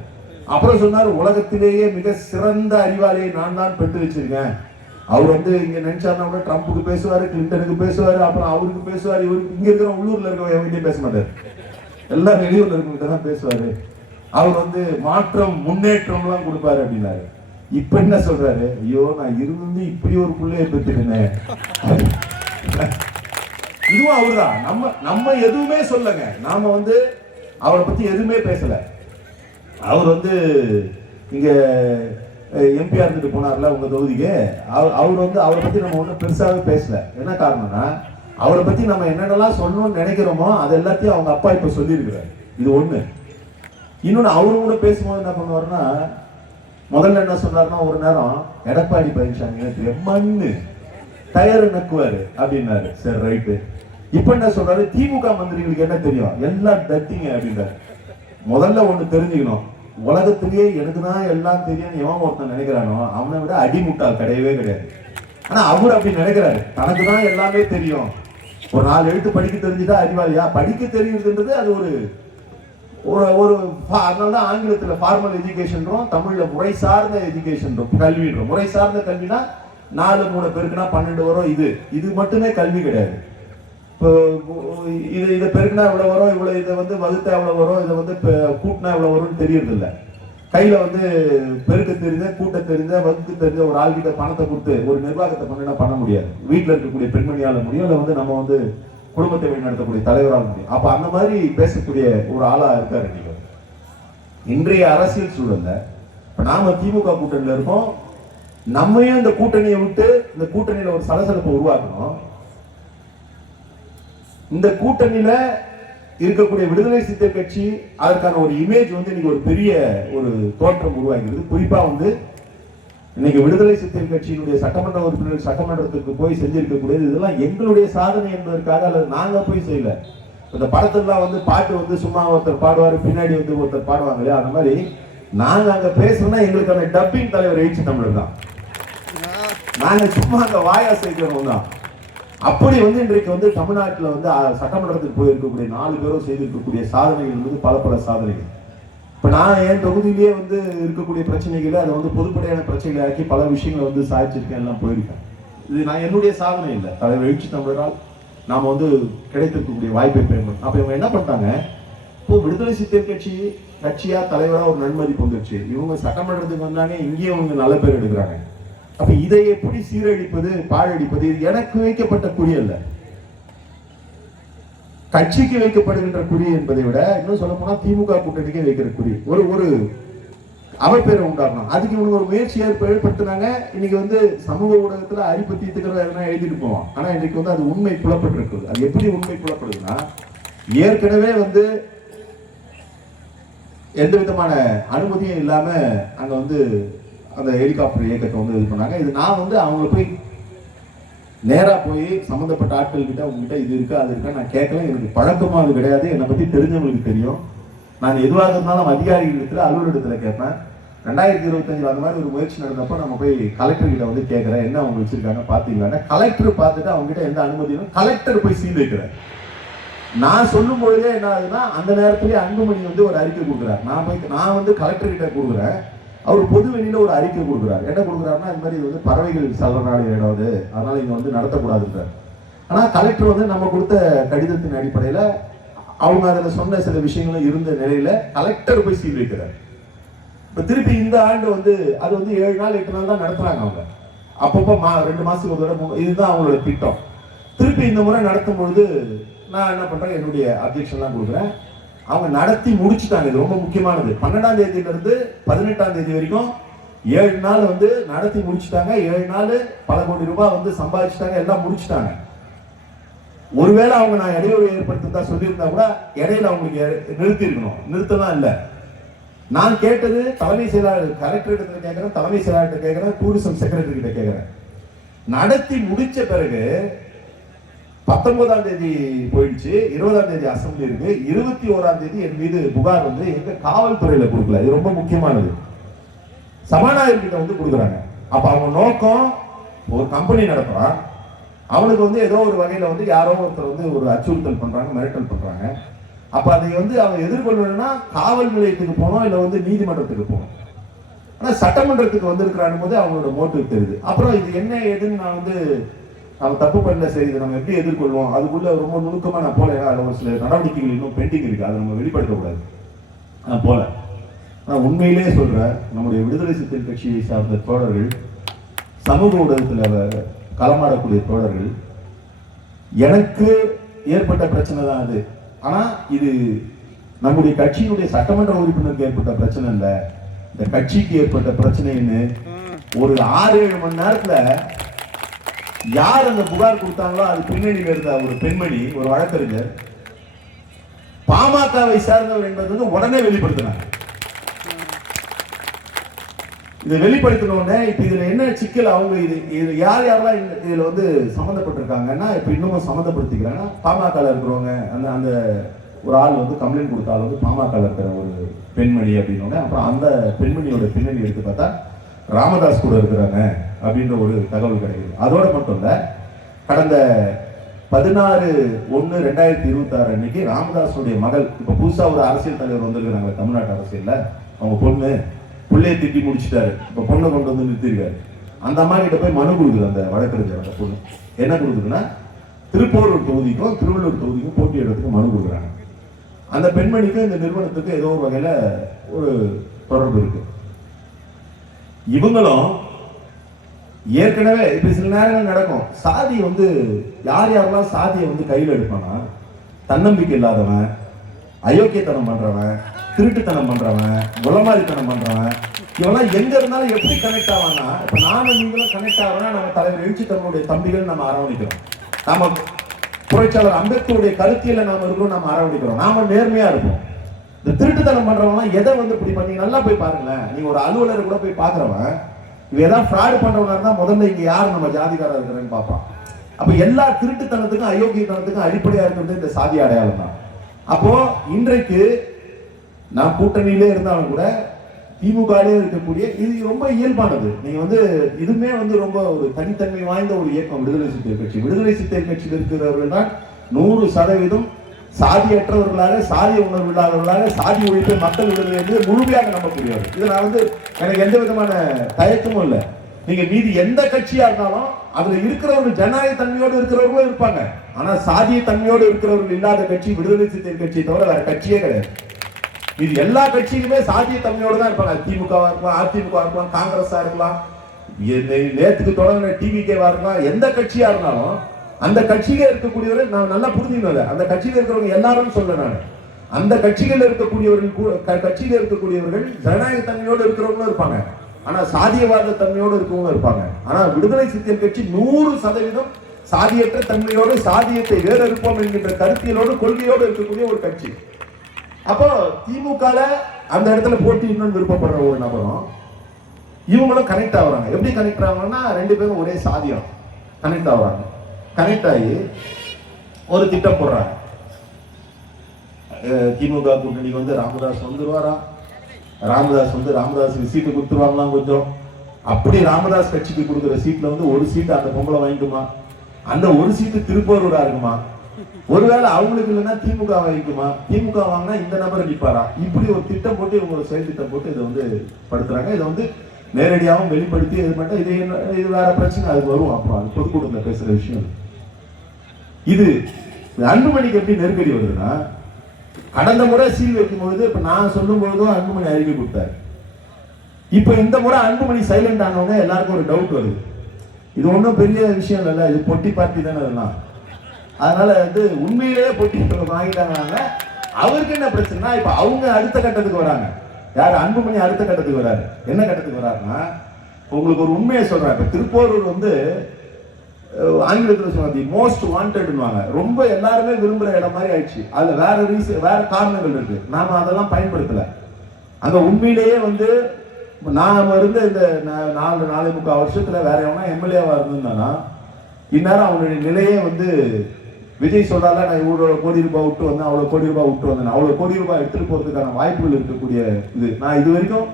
அப்புறம் சொன்னாரு, உலகத்திலேயே மிக சிறந்த அறிவாளியை நான் தான் பெற்று வச்சிருக்கேன். அவர் வந்து இங்க நினைச்சாருன்னா கூட ட்ரம்புக்கு பேசுவாரு, கிளின்டனுக்கு பேசுவாரு, அப்புறம் அவருக்கு பேசுவாரு, இவருக்கு. இங்க இருக்கிற உள்ளூர்ல இருக்கிற எவங்கிட்டையும் பேச மாட்டாரு, எல்லாம் வெளியூர்ல இருக்கவங்கிட்ட தான் பேசுவாரு. அவர் வந்து மாற்றம் முன்னேற்றம் எல்லாம் கொடுப்பாரு அப்படின்னாரு. இப்ப என்ன சொல்றாரு? ஐயோ, நான் இருந்து இப்படி ஒரு பிள்ளைய பெற்றுட்டேன். இதுவும் அவருதான். நம்ம எதுவுமே சொல்லங்க, நாம வந்து அவரை பத்தி எதுவுமே பேசல. அவர் வந்து இங்க எம்பியா இருந்துட்டு போனார்ல உங்க தொகுதிக்கு, அவர் வந்து அவரை பத்தி நம்ம ஒன்றும் பெருசாவே பேசல. என்ன காரணம்னா, அவரை பத்தி நம்ம என்னென்னலாம் சொல்லணும்னு நினைக்கிறோமோ அது எல்லாத்தையும் அவங்க அப்பா இப்ப சொல்லியிருக்கிறார். இது ஒண்ணு. இன்னொன்னு, அவரு கூட பேசும்போது என்ன பண்ணுவாருன்னா, முதல்ல என்ன சொன்னாருன்னா, ஒரு நேரம் எடப்பாடி பழனிசாமி மண்ணு டயர் நக்குவாரு அப்படின்னாரு. சரி, ரைட்டு. இப்ப என்ன சொல்றாரு? திமுக மந்திரிகளுக்கு என்ன தெரியும், எல்லாம் தட்டிங்க அப்படின்றாரு. முதல்ல ஒண்ணு தெரிஞ்சுக்கணும், உலகத்திலேயே எனக்கு தான் எல்லாம் தெரியும் எவன் ஒருத்தன் நினைக்கிறானோ அவனை விட அடிமுட்டால் கிடையவே கிடையாது. ஆனா அவர் அப்படி நினைக்கிறாரு, தனக்கு தான் எல்லாமே தெரியும். ஒரு 4 எழுத்து படிக்க தெரிஞ்சுட்டா அறிவாளியா? படிக்க தெரியுதுன்றது அது ஒரு ஒரு அதனாலதான் ஆங்கிலத்துல ஃபார்மல் எஜுகேஷன், தமிழ்ல முறை சார்ந்த எஜுகேஷன், கல்வின்றோம். முறை சார்ந்த கல்வினா 4 3 பேருக்குன்னா 12 வரும். இது மட்டுமே கல்வி கிடையாது. இப்போ இதை பெருக்கினா இவ்வளவு வரும், இவ்வளவு இதை வந்து வகுத்தா எவ்வளவு வரும், இதை வந்து கூட்டினா எவ்வளவு வரும்னு தெரியறது இல்லை. கையில வந்து பெருக்க தெரிஞ்ச, கூட்ட தெரிஞ்ச, வகுத்து தெரிஞ்ச ஒரு ஆள்கிட்ட பணத்தை கொடுத்து ஒரு நிர்வாகத்தை பண்ண முடியாது. வீட்டில் இருக்கக்கூடிய பெண்மணியால முடியும், இல்லை வந்து நம்ம வந்து குடும்பத்தை வழிநடத்தக்கூடிய தலைவராக முடியும். அப்ப அந்த மாதிரி பேசக்கூடிய ஒரு ஆளா இருக்காரு நீங்க. இன்றைய அரசியல் சூழல்ல இப்ப நாம திமுக கூட்டணியில இருக்கோம். நம்மையும் இந்த கூட்டணியை விட்டு இந்த கூட்டணியில ஒரு சலசலப்பை உருவாக்கணும். இந்த கூட்டணியில இருக்கக்கூடிய விடுதலை சிறுத்தைகள் கட்சி அதற்கான ஒரு இமேஜ் வந்து இன்னைக்கு ஒரு பெரிய ஒரு தோற்றம் உருவாகிறது. குறிப்பா வந்து இன்னைக்கு விடுதலை சிறுத்தைகள் கட்சியினுடைய சட்டமன்ற உறுப்பினர்கள் சட்டமன்றத்துக்கு போய் செஞ்சிருக்கக்கூடியது இதெல்லாம் எங்களுடைய சாதனை என்பதற்காக, அல்லது நாங்க போய் செய்யல. இந்த படத்துலாம் வந்து பாட்டு வந்து சும்மா ஒருத்தர் பாடுவாரு, பின்னாடி வந்து ஒருத்தர் பாடுவாங்க இல்லையா, அந்த மாதிரி நாங்க அங்க பேசணும்னா எங்களுக்கான டப்பிங் தலைவர் எழுச்சி தமிழர் தான். நாங்க சும்மா அங்க வாயா செய்கிறோம் தான். அப்படி வந்து இன்றைக்கு வந்து தமிழ்நாட்டில் வந்து சட்டமன்றத்துக்கு போயிருக்கக்கூடிய 4 பேரும் செய்திருக்கக்கூடிய சாதனைகள் வந்து பல சாதனைகள். இப்ப நான் என் தொகுதியிலேயே வந்து இருக்கக்கூடிய பிரச்சனைகளை அதை வந்து பொதுப்படையான பிரச்சனைகளை ஆக்கி பல விஷயங்களை வந்து சாதிச்சிருக்கேன், எல்லாம் போயிருக்கேன். இது நான் என்னுடைய சாதனை இல்லை, தலைவர் எழுச்சி தமிழரால் நாம வந்து கிடைத்திருக்கக்கூடிய வாய்ப்பை பயன்படுத்தும். அப்ப இவங்க என்ன பண்ணிட்டாங்க, இப்போ விடுதலை சிறுத்தைகள் கட்சியா தலைவரா ஒரு நன்மதிப்பு வந்துருச்சு. இவங்க சட்டமன்றத்துக்கு வந்தாங்க, இங்கேயும் அவங்க நல்ல பேர் எடுக்கிறாங்க. அப்ப இதை எப்படி சீரழிப்பது, பாழடிப்பது? இது எனக்கு வைக்கப்பட்ட குறி அல்ல. கட்சிக்கு வைக்கப்படுகின்ற குறி என்பதை விட இன்னும் சொல்ல போனா திமுக கூட்டணிக்கு வைக்கிற குறி ஒரு ஒரு அவப்பேரை உண்டாகணும். அதுக்கு இவங்க ஒரு முயற்சி ஏற்படுத்தினாங்க. இன்னைக்கு வந்து சமூக ஊடகத்துல அரிப்பத்தியத்துக்கிற எதனா எழுதிட்டு போவோம். ஆனா இன்னைக்கு வந்து அது உண்மை புலப்பட்டு இருக்குது. அது எப்படி உண்மை புலப்படுதுன்னா, ஏற்கனவே வந்து எந்த விதமான அனுமதியும் இல்லாம அங்க வந்து அந்த ஹெலிகாப்டர் இயக்கத்தை வந்து இது பண்ணாங்க. இது நான் வந்து அவங்க போய் நேரா போய் சம்பந்தப்பட்ட ஆட்கள் கிட்ட உங்ககிட்ட இது இருக்கா அது இருக்கா நான் கேட்கல. எனக்கு பழக்கமும் அது கிடையாது. என்னை பத்தி தெரிஞ்சவங்களுக்கு தெரியும். நான் எதுவாக இருந்தாலும் அதிகாரிகள் இடத்துல அலுவலகத்துல கேட்பேன். 2025 அந்த மாதிரி ஒரு முயற்சி நடந்தப்போ நம்ம போய் கலெக்டர் கிட்ட வந்து கேட்கிறேன், என்ன அவங்க வச்சிருக்காங்க பாத்தீங்களா. கலெக்டர் பார்த்துட்டு அவங்க கிட்ட எந்த அனுமதியும் கலெக்டர் போய் சீல் வைக்கிறேன். நான் சொல்லும் பொழுதே என்ன ஆகுதுன்னா, அந்த நேரத்திலேயே அன்புமணி வந்து ஒரு அறிக்கை கொடுக்குறாரு. நான் வந்து கலெக்டர் கிட்ட கொடுக்குறேன். அவர் பொது வெளியில ஒரு அறிக்கை கொடுக்குறாரு. என்ன கொடுக்குறாருன்னா, இந்த மாதிரி இது வந்து பறவைகள் சரணாலய இடம், அதனால இங்க வந்து நடத்தக்கூடாதுன்றார். ஆனா கலெக்டர் வந்து நம்ம கொடுத்த கடிதத்தின் அடிப்படையில அவங்க அதுல சொன்ன சில விஷயங்களும் இருந்த நிலையில கலெக்டர் போய் சீல் வைக்கிறார். இப்ப திருப்பி இந்த ஆண்டு வந்து அது வந்து 7 நாள் 8 நாள் தான் நடத்துறாங்க. அவங்க அப்பப்போ 2 மாசத்துக்கு ஒரு தடவை இதுதான் அவங்களோட திட்டம். திருப்பி இந்த முறை நடத்தும் பொழுது நான் என்ன பண்றேன், என்னுடைய அப்ஜெக்ஷன்லாம் கொடுக்குறேன். அவங்க நடத்தி முடிச்சுட்டாங்க. இது ரொம்ப முக்கியமானது. 12ஆம் தேதியில இருந்து 18ஆம் தேதி வரைக்கும் 7 நாள் வந்து நடத்தி முடிச்சுட்டாங்க. 7 நாள் பல கோடி ரூபாய் வந்து சம்பாதிச்சுட்டாங்க. எல்லாம் முடிச்சுட்டாங்க. ஒருவேளை அவங்க நான் இடையூறு ஏற்படுத்தா சொல்லியிருந்தா கூட இடையில அவங்களுக்கு நிறுத்தி இருக்கணும். நிறுத்தலாம் இல்லை. நான் கேட்டது தலைமை செயலாளர் கலெக்டர் இடத்துல கேட்கிறேன், தலைமை செயலாளர் கேட்கிறேன், டூரிசம் செக்ரட்டரி கிட்ட கேட்கிறேன். நடத்தி முடிச்ச பிறகு 19ஆம் தேதி போயிடுச்சு, 20ஆம் தேதி அசம்பிளி இருக்கு, 21ஆம் தேதி என் மீது புகார் வந்து எங்க காவல்துறையில கொடுக்கல. இது ரொம்ப முக்கியமானது. சபாநாயகர் கிட்ட வந்து கொடுக்குறாங்க. அப்ப அவங்க நோக்கம், ஒரு கம்பெனி நடத்துறான், அவனுக்கு வந்து ஏதோ ஒரு வகையில வந்து யாரோ ஒருத்தர் வந்து ஒரு அச்சுறுத்தல் பண்றாங்க, மிரட்டல் பண்றாங்க. அப்ப அதை வந்து அவன் எதிர்கொள்ளணும்னா காவல் நிலையத்துக்கு போனோம், இல்ல வந்து நீதிமன்றத்துக்கு போகணும். ஆனா சட்டமன்றத்துக்கு வந்திருக்கிறான் போது அவங்களோட மோட்டிவ் தெரியுது. அப்புறம் இது என்ன ஏதுன்னு நான் வந்து நம்ம தப்பு பண்ணல, சரி இதை நம்ம எப்படி எதிர்கொள்வோம், அதுக்குள்ள ரொம்ப நுணுக்கமா நான் போல. அதில் ஒரு சில நடவடிக்கைகள் இன்னும் பெண்டிங் இருக்கு, அதை நம்ம வெளிப்படுத்தக்கூடாது. நான் போல. நான் உண்மையிலேயே சொல்றேன், நம்முடைய விடுதலை சிறுத்தைகள் கட்சியை சார்ந்த தோழர்கள், சமூக ஊடகத்தில் களமாடக்கூடிய தோழர்கள், எனக்கு ஏற்பட்ட பிரச்சனை தான் அது. ஆனா இது நம்முடைய கட்சியினுடைய சட்டமன்ற உறுப்பினருக்கு ஏற்பட்ட பிரச்சனை இல்ல, இந்த கட்சிக்கு ஏற்பட்ட பிரச்சனைன்னு ஒரு 6-7 மணி நேரத்துல யார் அந்த புகார் கொடுத்தாங்களோ அது பின்னணியில் இருந்த ஒரு பெண்மணி, ஒரு வழக்கறிஞர், பாமகவை சேர்ந்தவர் என்பது வந்து உடனே வெளிப்படுத்தினாங்க. இதை வெளிப்படுத்தினோடனே இப்ப இதுல என்ன சிக்கல், அவங்க இது யார் யாரெல்லாம் இதுல வந்து சம்மந்தப்பட்டிருக்காங்கன்னா, இப்ப இன்னமும் சம்மந்தப்படுத்திக்கிறாங்கன்னா, பாமக இருக்கிறவங்க, அந்த அந்த ஒரு ஆள் வந்து கம்ப்ளைண்ட் கொடுத்த ஆள் வந்து பாமக இருக்கிற ஒரு பெண்மணி அப்படின்னோட, அப்புறம் அந்த பெண்மணியோட பின்னணி எடுத்து பார்த்தா ராமதாஸ் கூட இருக்கிறாங்க அப்படின்ற ஒரு தகவல் கிடைக்குது. அதோட மட்டும் இல்ல, கடந்த 16/1/2026 அன்னைக்கு ராமதாஸுடைய மகள், இப்ப புதுசா ஒரு அரசியல் தலைவர் வந்திருக்கிறாங்க தமிழ்நாட்டு அரசியல்ல, அவங்க பொண்ணு பிள்ளையை திட்டி முடிச்சுட்டாரு, இப்ப பொண்ணை கொண்டு வந்து நிறுத்திருக்காரு. அந்த அம்மா கிட்ட போய் மனு கொடுக்குது அந்த வழக்கறிஞர். அந்த பொண்ணு என்ன கொடுக்குதுன்னா, திருப்பூர் தொகுதிக்கும் திருவள்ளூர் தொகுதிக்கும் போட்டியிடறதுக்கு மனு கொடுக்குறாங்க. அந்த பெண்மணிக்கு இந்த நிறுவனத்துக்கு ஏதோ ஒரு வகையில ஒரு தொடர்பு இருக்கு. இவங்களும் ஏற்கனவே இப்ப சில நேரங்கள் நடக்கும், சாதி வந்து யார் யாரெல்லாம் சாதியை வந்து கையில் எடுப்பானா, தன்னம்பிக்கை இல்லாதவன், அயோக்கியத்தனம் பண்றவன், திருட்டுத்தனம் பண்றவன், குலமாரித்தனம் பண்றவன், இவெல்லாம் எங்க இருந்தாலும் எப்படி கனெக்ட் ஆவானா, இப்ப நானும் நீங்களும் கனெக்ட் ஆகிறோம்னா நம்ம தலைவர் எழுச்சி தமிழுடைய தம்பிகள் நம்ம அரவணைக்கிறோம், நாம புரட்சியாளர் அம்பேத்கருடைய கருத்தியல நாம இருக்கிறோம், நம்ம அரவணைக்கிறோம், நாம நேர்மையா இருப்போம். இந்த திருட்டுத்தனம் பண்றவங்க எதை வந்து இப்படி பண்ணி நல்லா போய் பாருங்களேன். நீங்க ஒரு அலுவலர் கூட போய் பாக்குறவன் இவ ஏதாவது ஃப்ராட் பண்றவனா இருந்தா முதல்ல இங்க யார் நம்ம ஜாதிக்காரர் இருக்கிறேன்னு பார்ப்பான். அப்ப எல்லா திருட்டுத்தனத்துக்கும் அயோக்கியத்தனத்துக்கும் அடிப்படையா இருக்கிறது இந்த சாதி அடையாளம் தான். அப்போ இன்றைக்கு நான் கூட்டணியிலே இருந்தாலும் கூட திமுகலே இருக்கக்கூடிய இது ரொம்ப இயல்பானது. நீங்க வந்து இதுமே வந்து ரொம்ப ஒரு தனித்தன்மை வாய்ந்த ஒரு இயக்கம் விடுதலை சிறுத்தைகள் கட்சி. விடுதலை சிறுத்தைகள் கட்சியில் இருக்கிறவர்கள் தான் 100% சாதியற்றவர்களாக, சாதிய உணர்வு இல்லாதவர்களாக, சாதி ஒழிப்பை மக்கள் விடுதலை என்று முழுமையாக நம்பக்கூடியவர். இது நான் வந்து எனக்கு எந்த விதமான தயக்கமும் இல்லை. நீங்க மீதி எந்த கட்சியா இருந்தாலும் அதுல இருக்கிறவர்கள் ஜனநாயக தன்மையோடு இருக்கிறவர்களும் இருப்பாங்க. ஆனா சாதிய தன்மையோடு இருக்கிறவர்கள் இல்லாத கட்சி விடுதலை சிறுத்தைகள் கட்சியை தவிர வேற கட்சியே கிடையாது. இது எல்லா கட்சியிலுமே சாதிய தன்மையோடு தான் இருப்பாங்க. திமுகவா இருக்கலாம், அதிமுக இருக்கலாம், காங்கிரஸா இருக்கலாம், நேற்றுக்கு தொடங்கின டிவிகேவா இருக்கலாம், எந்த கட்சியா இருந்தாலும் அந்த கட்சியில இருக்கக்கூடியவர்கள் நான் நல்லா புரிஞ்சுக்கணும். அந்த கட்சியில இருக்கிறவங்க எல்லாரும் சொல்ல நான் அந்த கட்சிகள் இருக்கக்கூடியவர்கள் கட்சியில இருக்கக்கூடியவர்கள் ஜனநாயக தன்மையோடு இருக்கிறவங்களும் இருப்பாங்க, ஆனா சாதியவாத தன்மையோடு இருக்கவங்க இருப்பாங்க. ஆனா விடுதலை சிறுத்தைகள் கட்சி 100% சாதியற்ற தன்மையோடு சாதியத்தை வேறறுப்போம் என்கின்ற கருத்தியலோடு கொள்கையோடு இருக்கக்கூடிய ஒரு கட்சி. அப்போ திமுக அந்த இடத்துல போட்டியிடணும்னு விருப்பப்படுற ஒரு நபரும் இவங்களும் கனெக்ட் ஆகுறாங்க. எப்படி கனெக்ட் ஆகுறாங்கன்னா ரெண்டு பேரும் ஒரே சாதியம் கனெக்ட் ஆகுறாங்க. கனெக்ட் ஆகி ஒரு திட்டம் போடுறாங்க. திமுக கூட்டணிக்கு வந்து ராமதாஸ் வந்துருவாரா, ராமதாஸ் சீட்டு கொடுத்துருவாங்களாம் கொஞ்சம். அப்படி ராமதாஸ் கட்சிக்கு கொடுக்குற சீட்ல வந்து ஒரு சீட்டு அந்த பொம்பளை வாங்கிக்குமா, அந்த ஒரு சீட்டு திருப்பூரூரா இருக்குமா, ஒருவேளை அவங்களுக்கு இல்லைன்னா திமுக வாங்கிக்குமா, திமுக வாங்கினா இந்த நபர் நிற்பாரா. இப்படி ஒரு திட்டம் போட்டு இவங்க ஒரு செயல் திட்டம் போட்டு இதை வந்து படுத்துறாங்க. இதை வந்து நேரடியாகவும் வெளிப்படுத்தி இது மட்டும் இது வேற பிரச்சனை அது வரும். அப்புறம் அது பொதுக்கூட்டத்தில் பேசுற விஷயம். இது அன்புமணிக்கு எப்படி நெருக்கடி வருதுன்னா, கடந்த முறை சீல் வைக்கும் பொழுது இப்ப நான் சொல்லும் பொழுதும் அன்புமணி அறிக்கை கொடுத்தாரு. இப்ப இந்த முறை அன்புமணி சைலண்ட் ஆனவங்க எல்லாருக்கும் ஒரு டவுட் வருது. இது ஒன்றும் பெரிய விஷயம் இல்லைல்ல, இது பொட்டி பார்ட்டி தானே அதெல்லாம். அதனால வந்து உண்மையிலேயே பொட்டி வாங்கிட்டாங்க. அவருக்கு என்ன பிரச்சனைனா இப்ப அவங்க அடுத்த கட்டத்துக்கு வராங்க. யார்? அன்புமணி அடுத்த கட்டத்துக்கு வராரு. என்ன கட்டத்துக்கு வராருன்னா, உங்களுக்கு ஒரு உண்மையை சொல்றேன். இப்ப திருப்பூரூர் வந்து ஆங்கிலத்தில் சொன்னது மோஸ்ட் வாண்டட்னுவாங்க. ரொம்ப எல்லாருமே விரும்புற இடம் மாதிரி ஆயிடுச்சு. அதுல வேற காரணங்கள் இருக்கு, நாம அதெல்லாம் பயன்படுத்தல. அங்க உண்மையிலேயே வந்து நாம இருந்த இந்த 4.25 வருஷத்துல வேற எவனா எம்எல்ஏவா இருந்திருந்தானா இந்நேரம் அவனுடைய நிலையே வந்து விஜய் சொல்றால நான் இவ்வளவு கோடி ரூபாய் விட்டு வந்தேன், அவ்வளவு கோடி ரூபாய் விட்டு வந்தேன், அவ்வளவு கோடி ரூபாய் எடுத்துட்டு போறதுக்கான வாய்ப்புகள் இருக்கக்கூடிய இது. நான் இது வரைக்கும்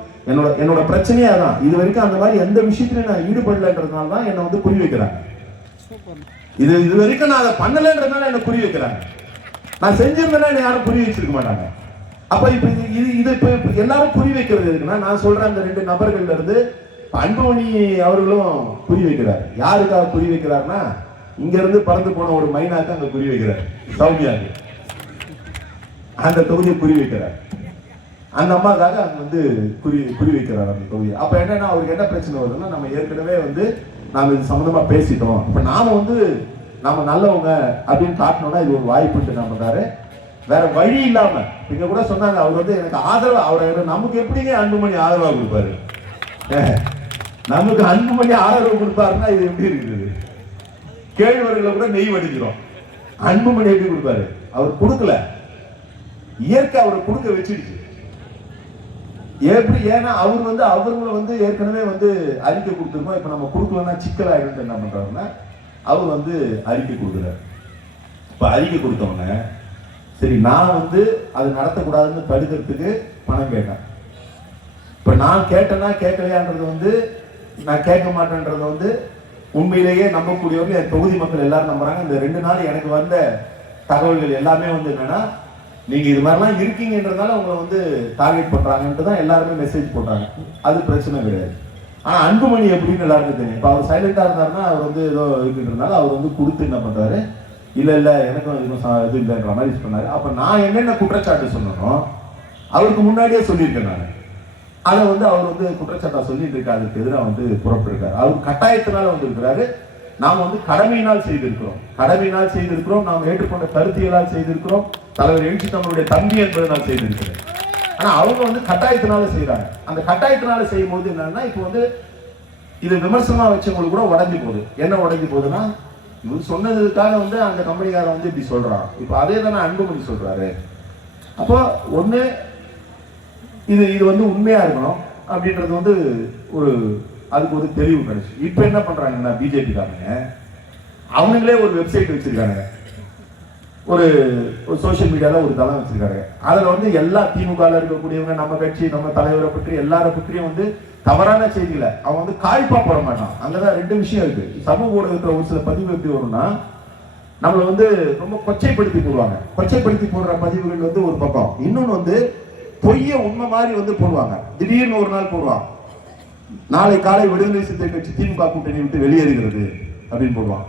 என்னோட பிரச்சனையே அதான். இது வரைக்கும் அந்த மாதிரி எந்த விஷயத்திலையும் நான் ஈடுபடலன்றதுனால தான் என்னை வந்து புரிய வைக்கிறாங்க. இது வரைக்கும் நான் அதை பண்ணலன்றதுனால என்ன புரிய வைக்கிறாங்க. நான் செஞ்சிருந்தேன்னா என்ன யாரும் புரிய வச்சிருக்க மாட்டாங்க. அப்ப இப்ப இது இப்ப எல்லாரும் புரிய வைக்கிறது இருக்குன்னா, நான் சொல்ற அந்த 2 நபர்கள்ல இருந்து அன்புமணி அவர்களும் புரிய வைக்கிறார். யாருக்காக புரிய வைக்கிறாருன்னா, இங்க இருந்து பறந்து போன ஒரு மைனாக்கு அங்க புரிய வைக்கிறார். சௌமியாக்கு அந்த தொகுதியை புரிய வைக்கிறார். அந்த அம்மாக்காக அங்க வந்து புரிய வைக்கிறார் அந்த தொகுதியை. அப்ப என்னன்னா அவருக்கு என்ன பிரச்சனை வருதுன்னா, நம்ம ஏற்கனவே வந்து நாம இது சம்பந்தமா பேசிட்டோம், இப்ப நாம வந்து நாம நல்லவங்க அப்படின்னு காட்டணும்னா இது ஒரு வாய்ப்பு என்ன பண்றாரு, வேற வழி இல்லாம. இங்க கூட சொன்னாங்க அவர் வந்து எனக்கு ஆதரவா, அவரை நமக்கு எப்படிங்க அன்புமணி ஆதரவா கொடுப்பாரு, நமக்கு அன்புமணி ஆதரவு கொடுப்பாருன்னா இது எப்படி இருக்குது, கேழ்வரகுல கூட நெய் வடிக்கிறோம். அன்புமணி எப்படி கொடுப்பாரு, அவர் கொடுக்கல, இயற்கை அவரை கொடுக்க வச்சிருச்சு. எப்படி? ஏன்னா அவர் வந்து அவர்களை வந்து ஏற்கனவே வந்து அறிக்கை கொடுத்துருக்கோம், இப்ப நம்ம கொடுக்கலன்னா சிக்கல் ஆயிடும். என்ன பண்றாருன்னா அவர் வந்து அறிக்கை கொடுக்குறாரு. இப்ப அறிக்கை கொடுத்தவொடனே சரி நான் வந்து அது நடத்தக்கூடாதுன்னு தடுக்கிறதுக்கு பணம் கேட்டேன். இப்ப நான் கேட்டேன்னா கேட்கலையான்றது வந்து நான் கேட்க மாட்டேன்றது வந்து உண்மையிலேயே நம்பக்கூடியவர்கள் என் தொகுதி மக்கள் எல்லாரும் நம்புறாங்க. இந்த 2 நாள் எனக்கு வந்த தகவல்கள் எல்லாமே வந்து என்னன்னா, நீங்க இது மாதிரிலாம் இருக்கீங்கன்றதுனால உங்களை வந்து டார்கெட் பண்றாங்கன்ட்டு தான் எல்லாருமே மெசேஜ் போட்டாங்க. அது பிரச்சனை கிடையாது. ஆனா அன்புமணி எப்படின்னு எல்லாருக்கும் தெரியும். இப்ப அவர் சைலண்டா இருந்தாருன்னா அவர் வந்து ஏதோ இருக்குன்றதுனால அவர் வந்து கொடுத்து என்ன பண்றாரு, இல்ல எனக்கும் இது இல்லைன்ற மாதிரி பண்ணாரு. அப்ப நான் என்னென்ன குற்றச்சாட்டு சொன்னனோ அவருக்கு முன்னாடியே சொல்லியிருக்கேன். நான் அதை வந்து அவர் வந்து குற்றச்சாட்டா சொல்லிட்டு இருக்காரு, அதுக்கு எதிராக வந்து புறப்பட்டிருக்காரு. அவர் கட்டாயத்தினால வந்து இருக்கிறாரு. நாம் வந்து கடமையினால் செய்திருக்கிறோம், நாம் ஏற்றுக்கொண்ட கருத்தியலால் செய்திருக்கிறோம், தலைவர் எழுச்சி நம்மளுடைய தம்பி என்பதனால் செய்திருக்கிறேன். ஆனா அவங்க வந்து கட்டாயத்தினால செய்யறாங்க. அந்த கட்டாயத்தினால செய்யும் போது என்னன்னா, இப்போ வந்து இது விமர்சனமா வச்சவங்களுக்கு கூட உடஞ்சி போகுது. என்ன உடஞ்சி போகுதுன்னா, இவர் சொன்னதுக்காக வந்து அந்த கம்பெனிக்காரன் வந்து இப்படி சொல்றான். இப்போ அதே தானே அன்புமணி சொல்றாரு. அப்போ ஒண்ணு இது வந்து உண்மையா இருக்கணும் அப்படின்றது வந்து ஒரு அதுக்கு ஒரு தெளிவு கிடைச்சு. இப்ப என்ன பண்றாங்கன்னா பிஜேபி காரங்க அவங்களே ஒரு வெப்சைட் வச்சிருக்காங்க, ஒரு சோசியல் மீடியால ஒரு தளம் வச்சிருக்காங்க. அதுல வந்து எல்லா திமுக இருக்கக்கூடியவங்க, நம்ம கட்சி, நம்ம தலைவரை பற்றி எல்லாரை பற்றியும் வந்து தவறான செய்திகளை அவன் வந்து காய்ப்பா போட மாட்டான். அங்கதான் 2 விஷயம் இருக்கு. சமூக ஊடகத்துல ஒரு சில பதிவு எப்படி வரும்னா, நம்மளை வந்து ரொம்ப கொச்சைப்படுத்தி போடுவாங்க. கொச்சைப்படுத்தி போடுற பதிவுகள் வந்து ஒரு பக்கம், இன்னொன்னு வந்து பொய்ய உண்மை மாதிரி வந்து போடுவாங்க. திடீர்னு ஒரு நாள் போடுவான், நாளை காலை விடுதலை சிறுத்தைகள் கட்சி திமுக கூட்டணி விட்டு வெளியேறுகிறது அப்படின்னு போடுவான்.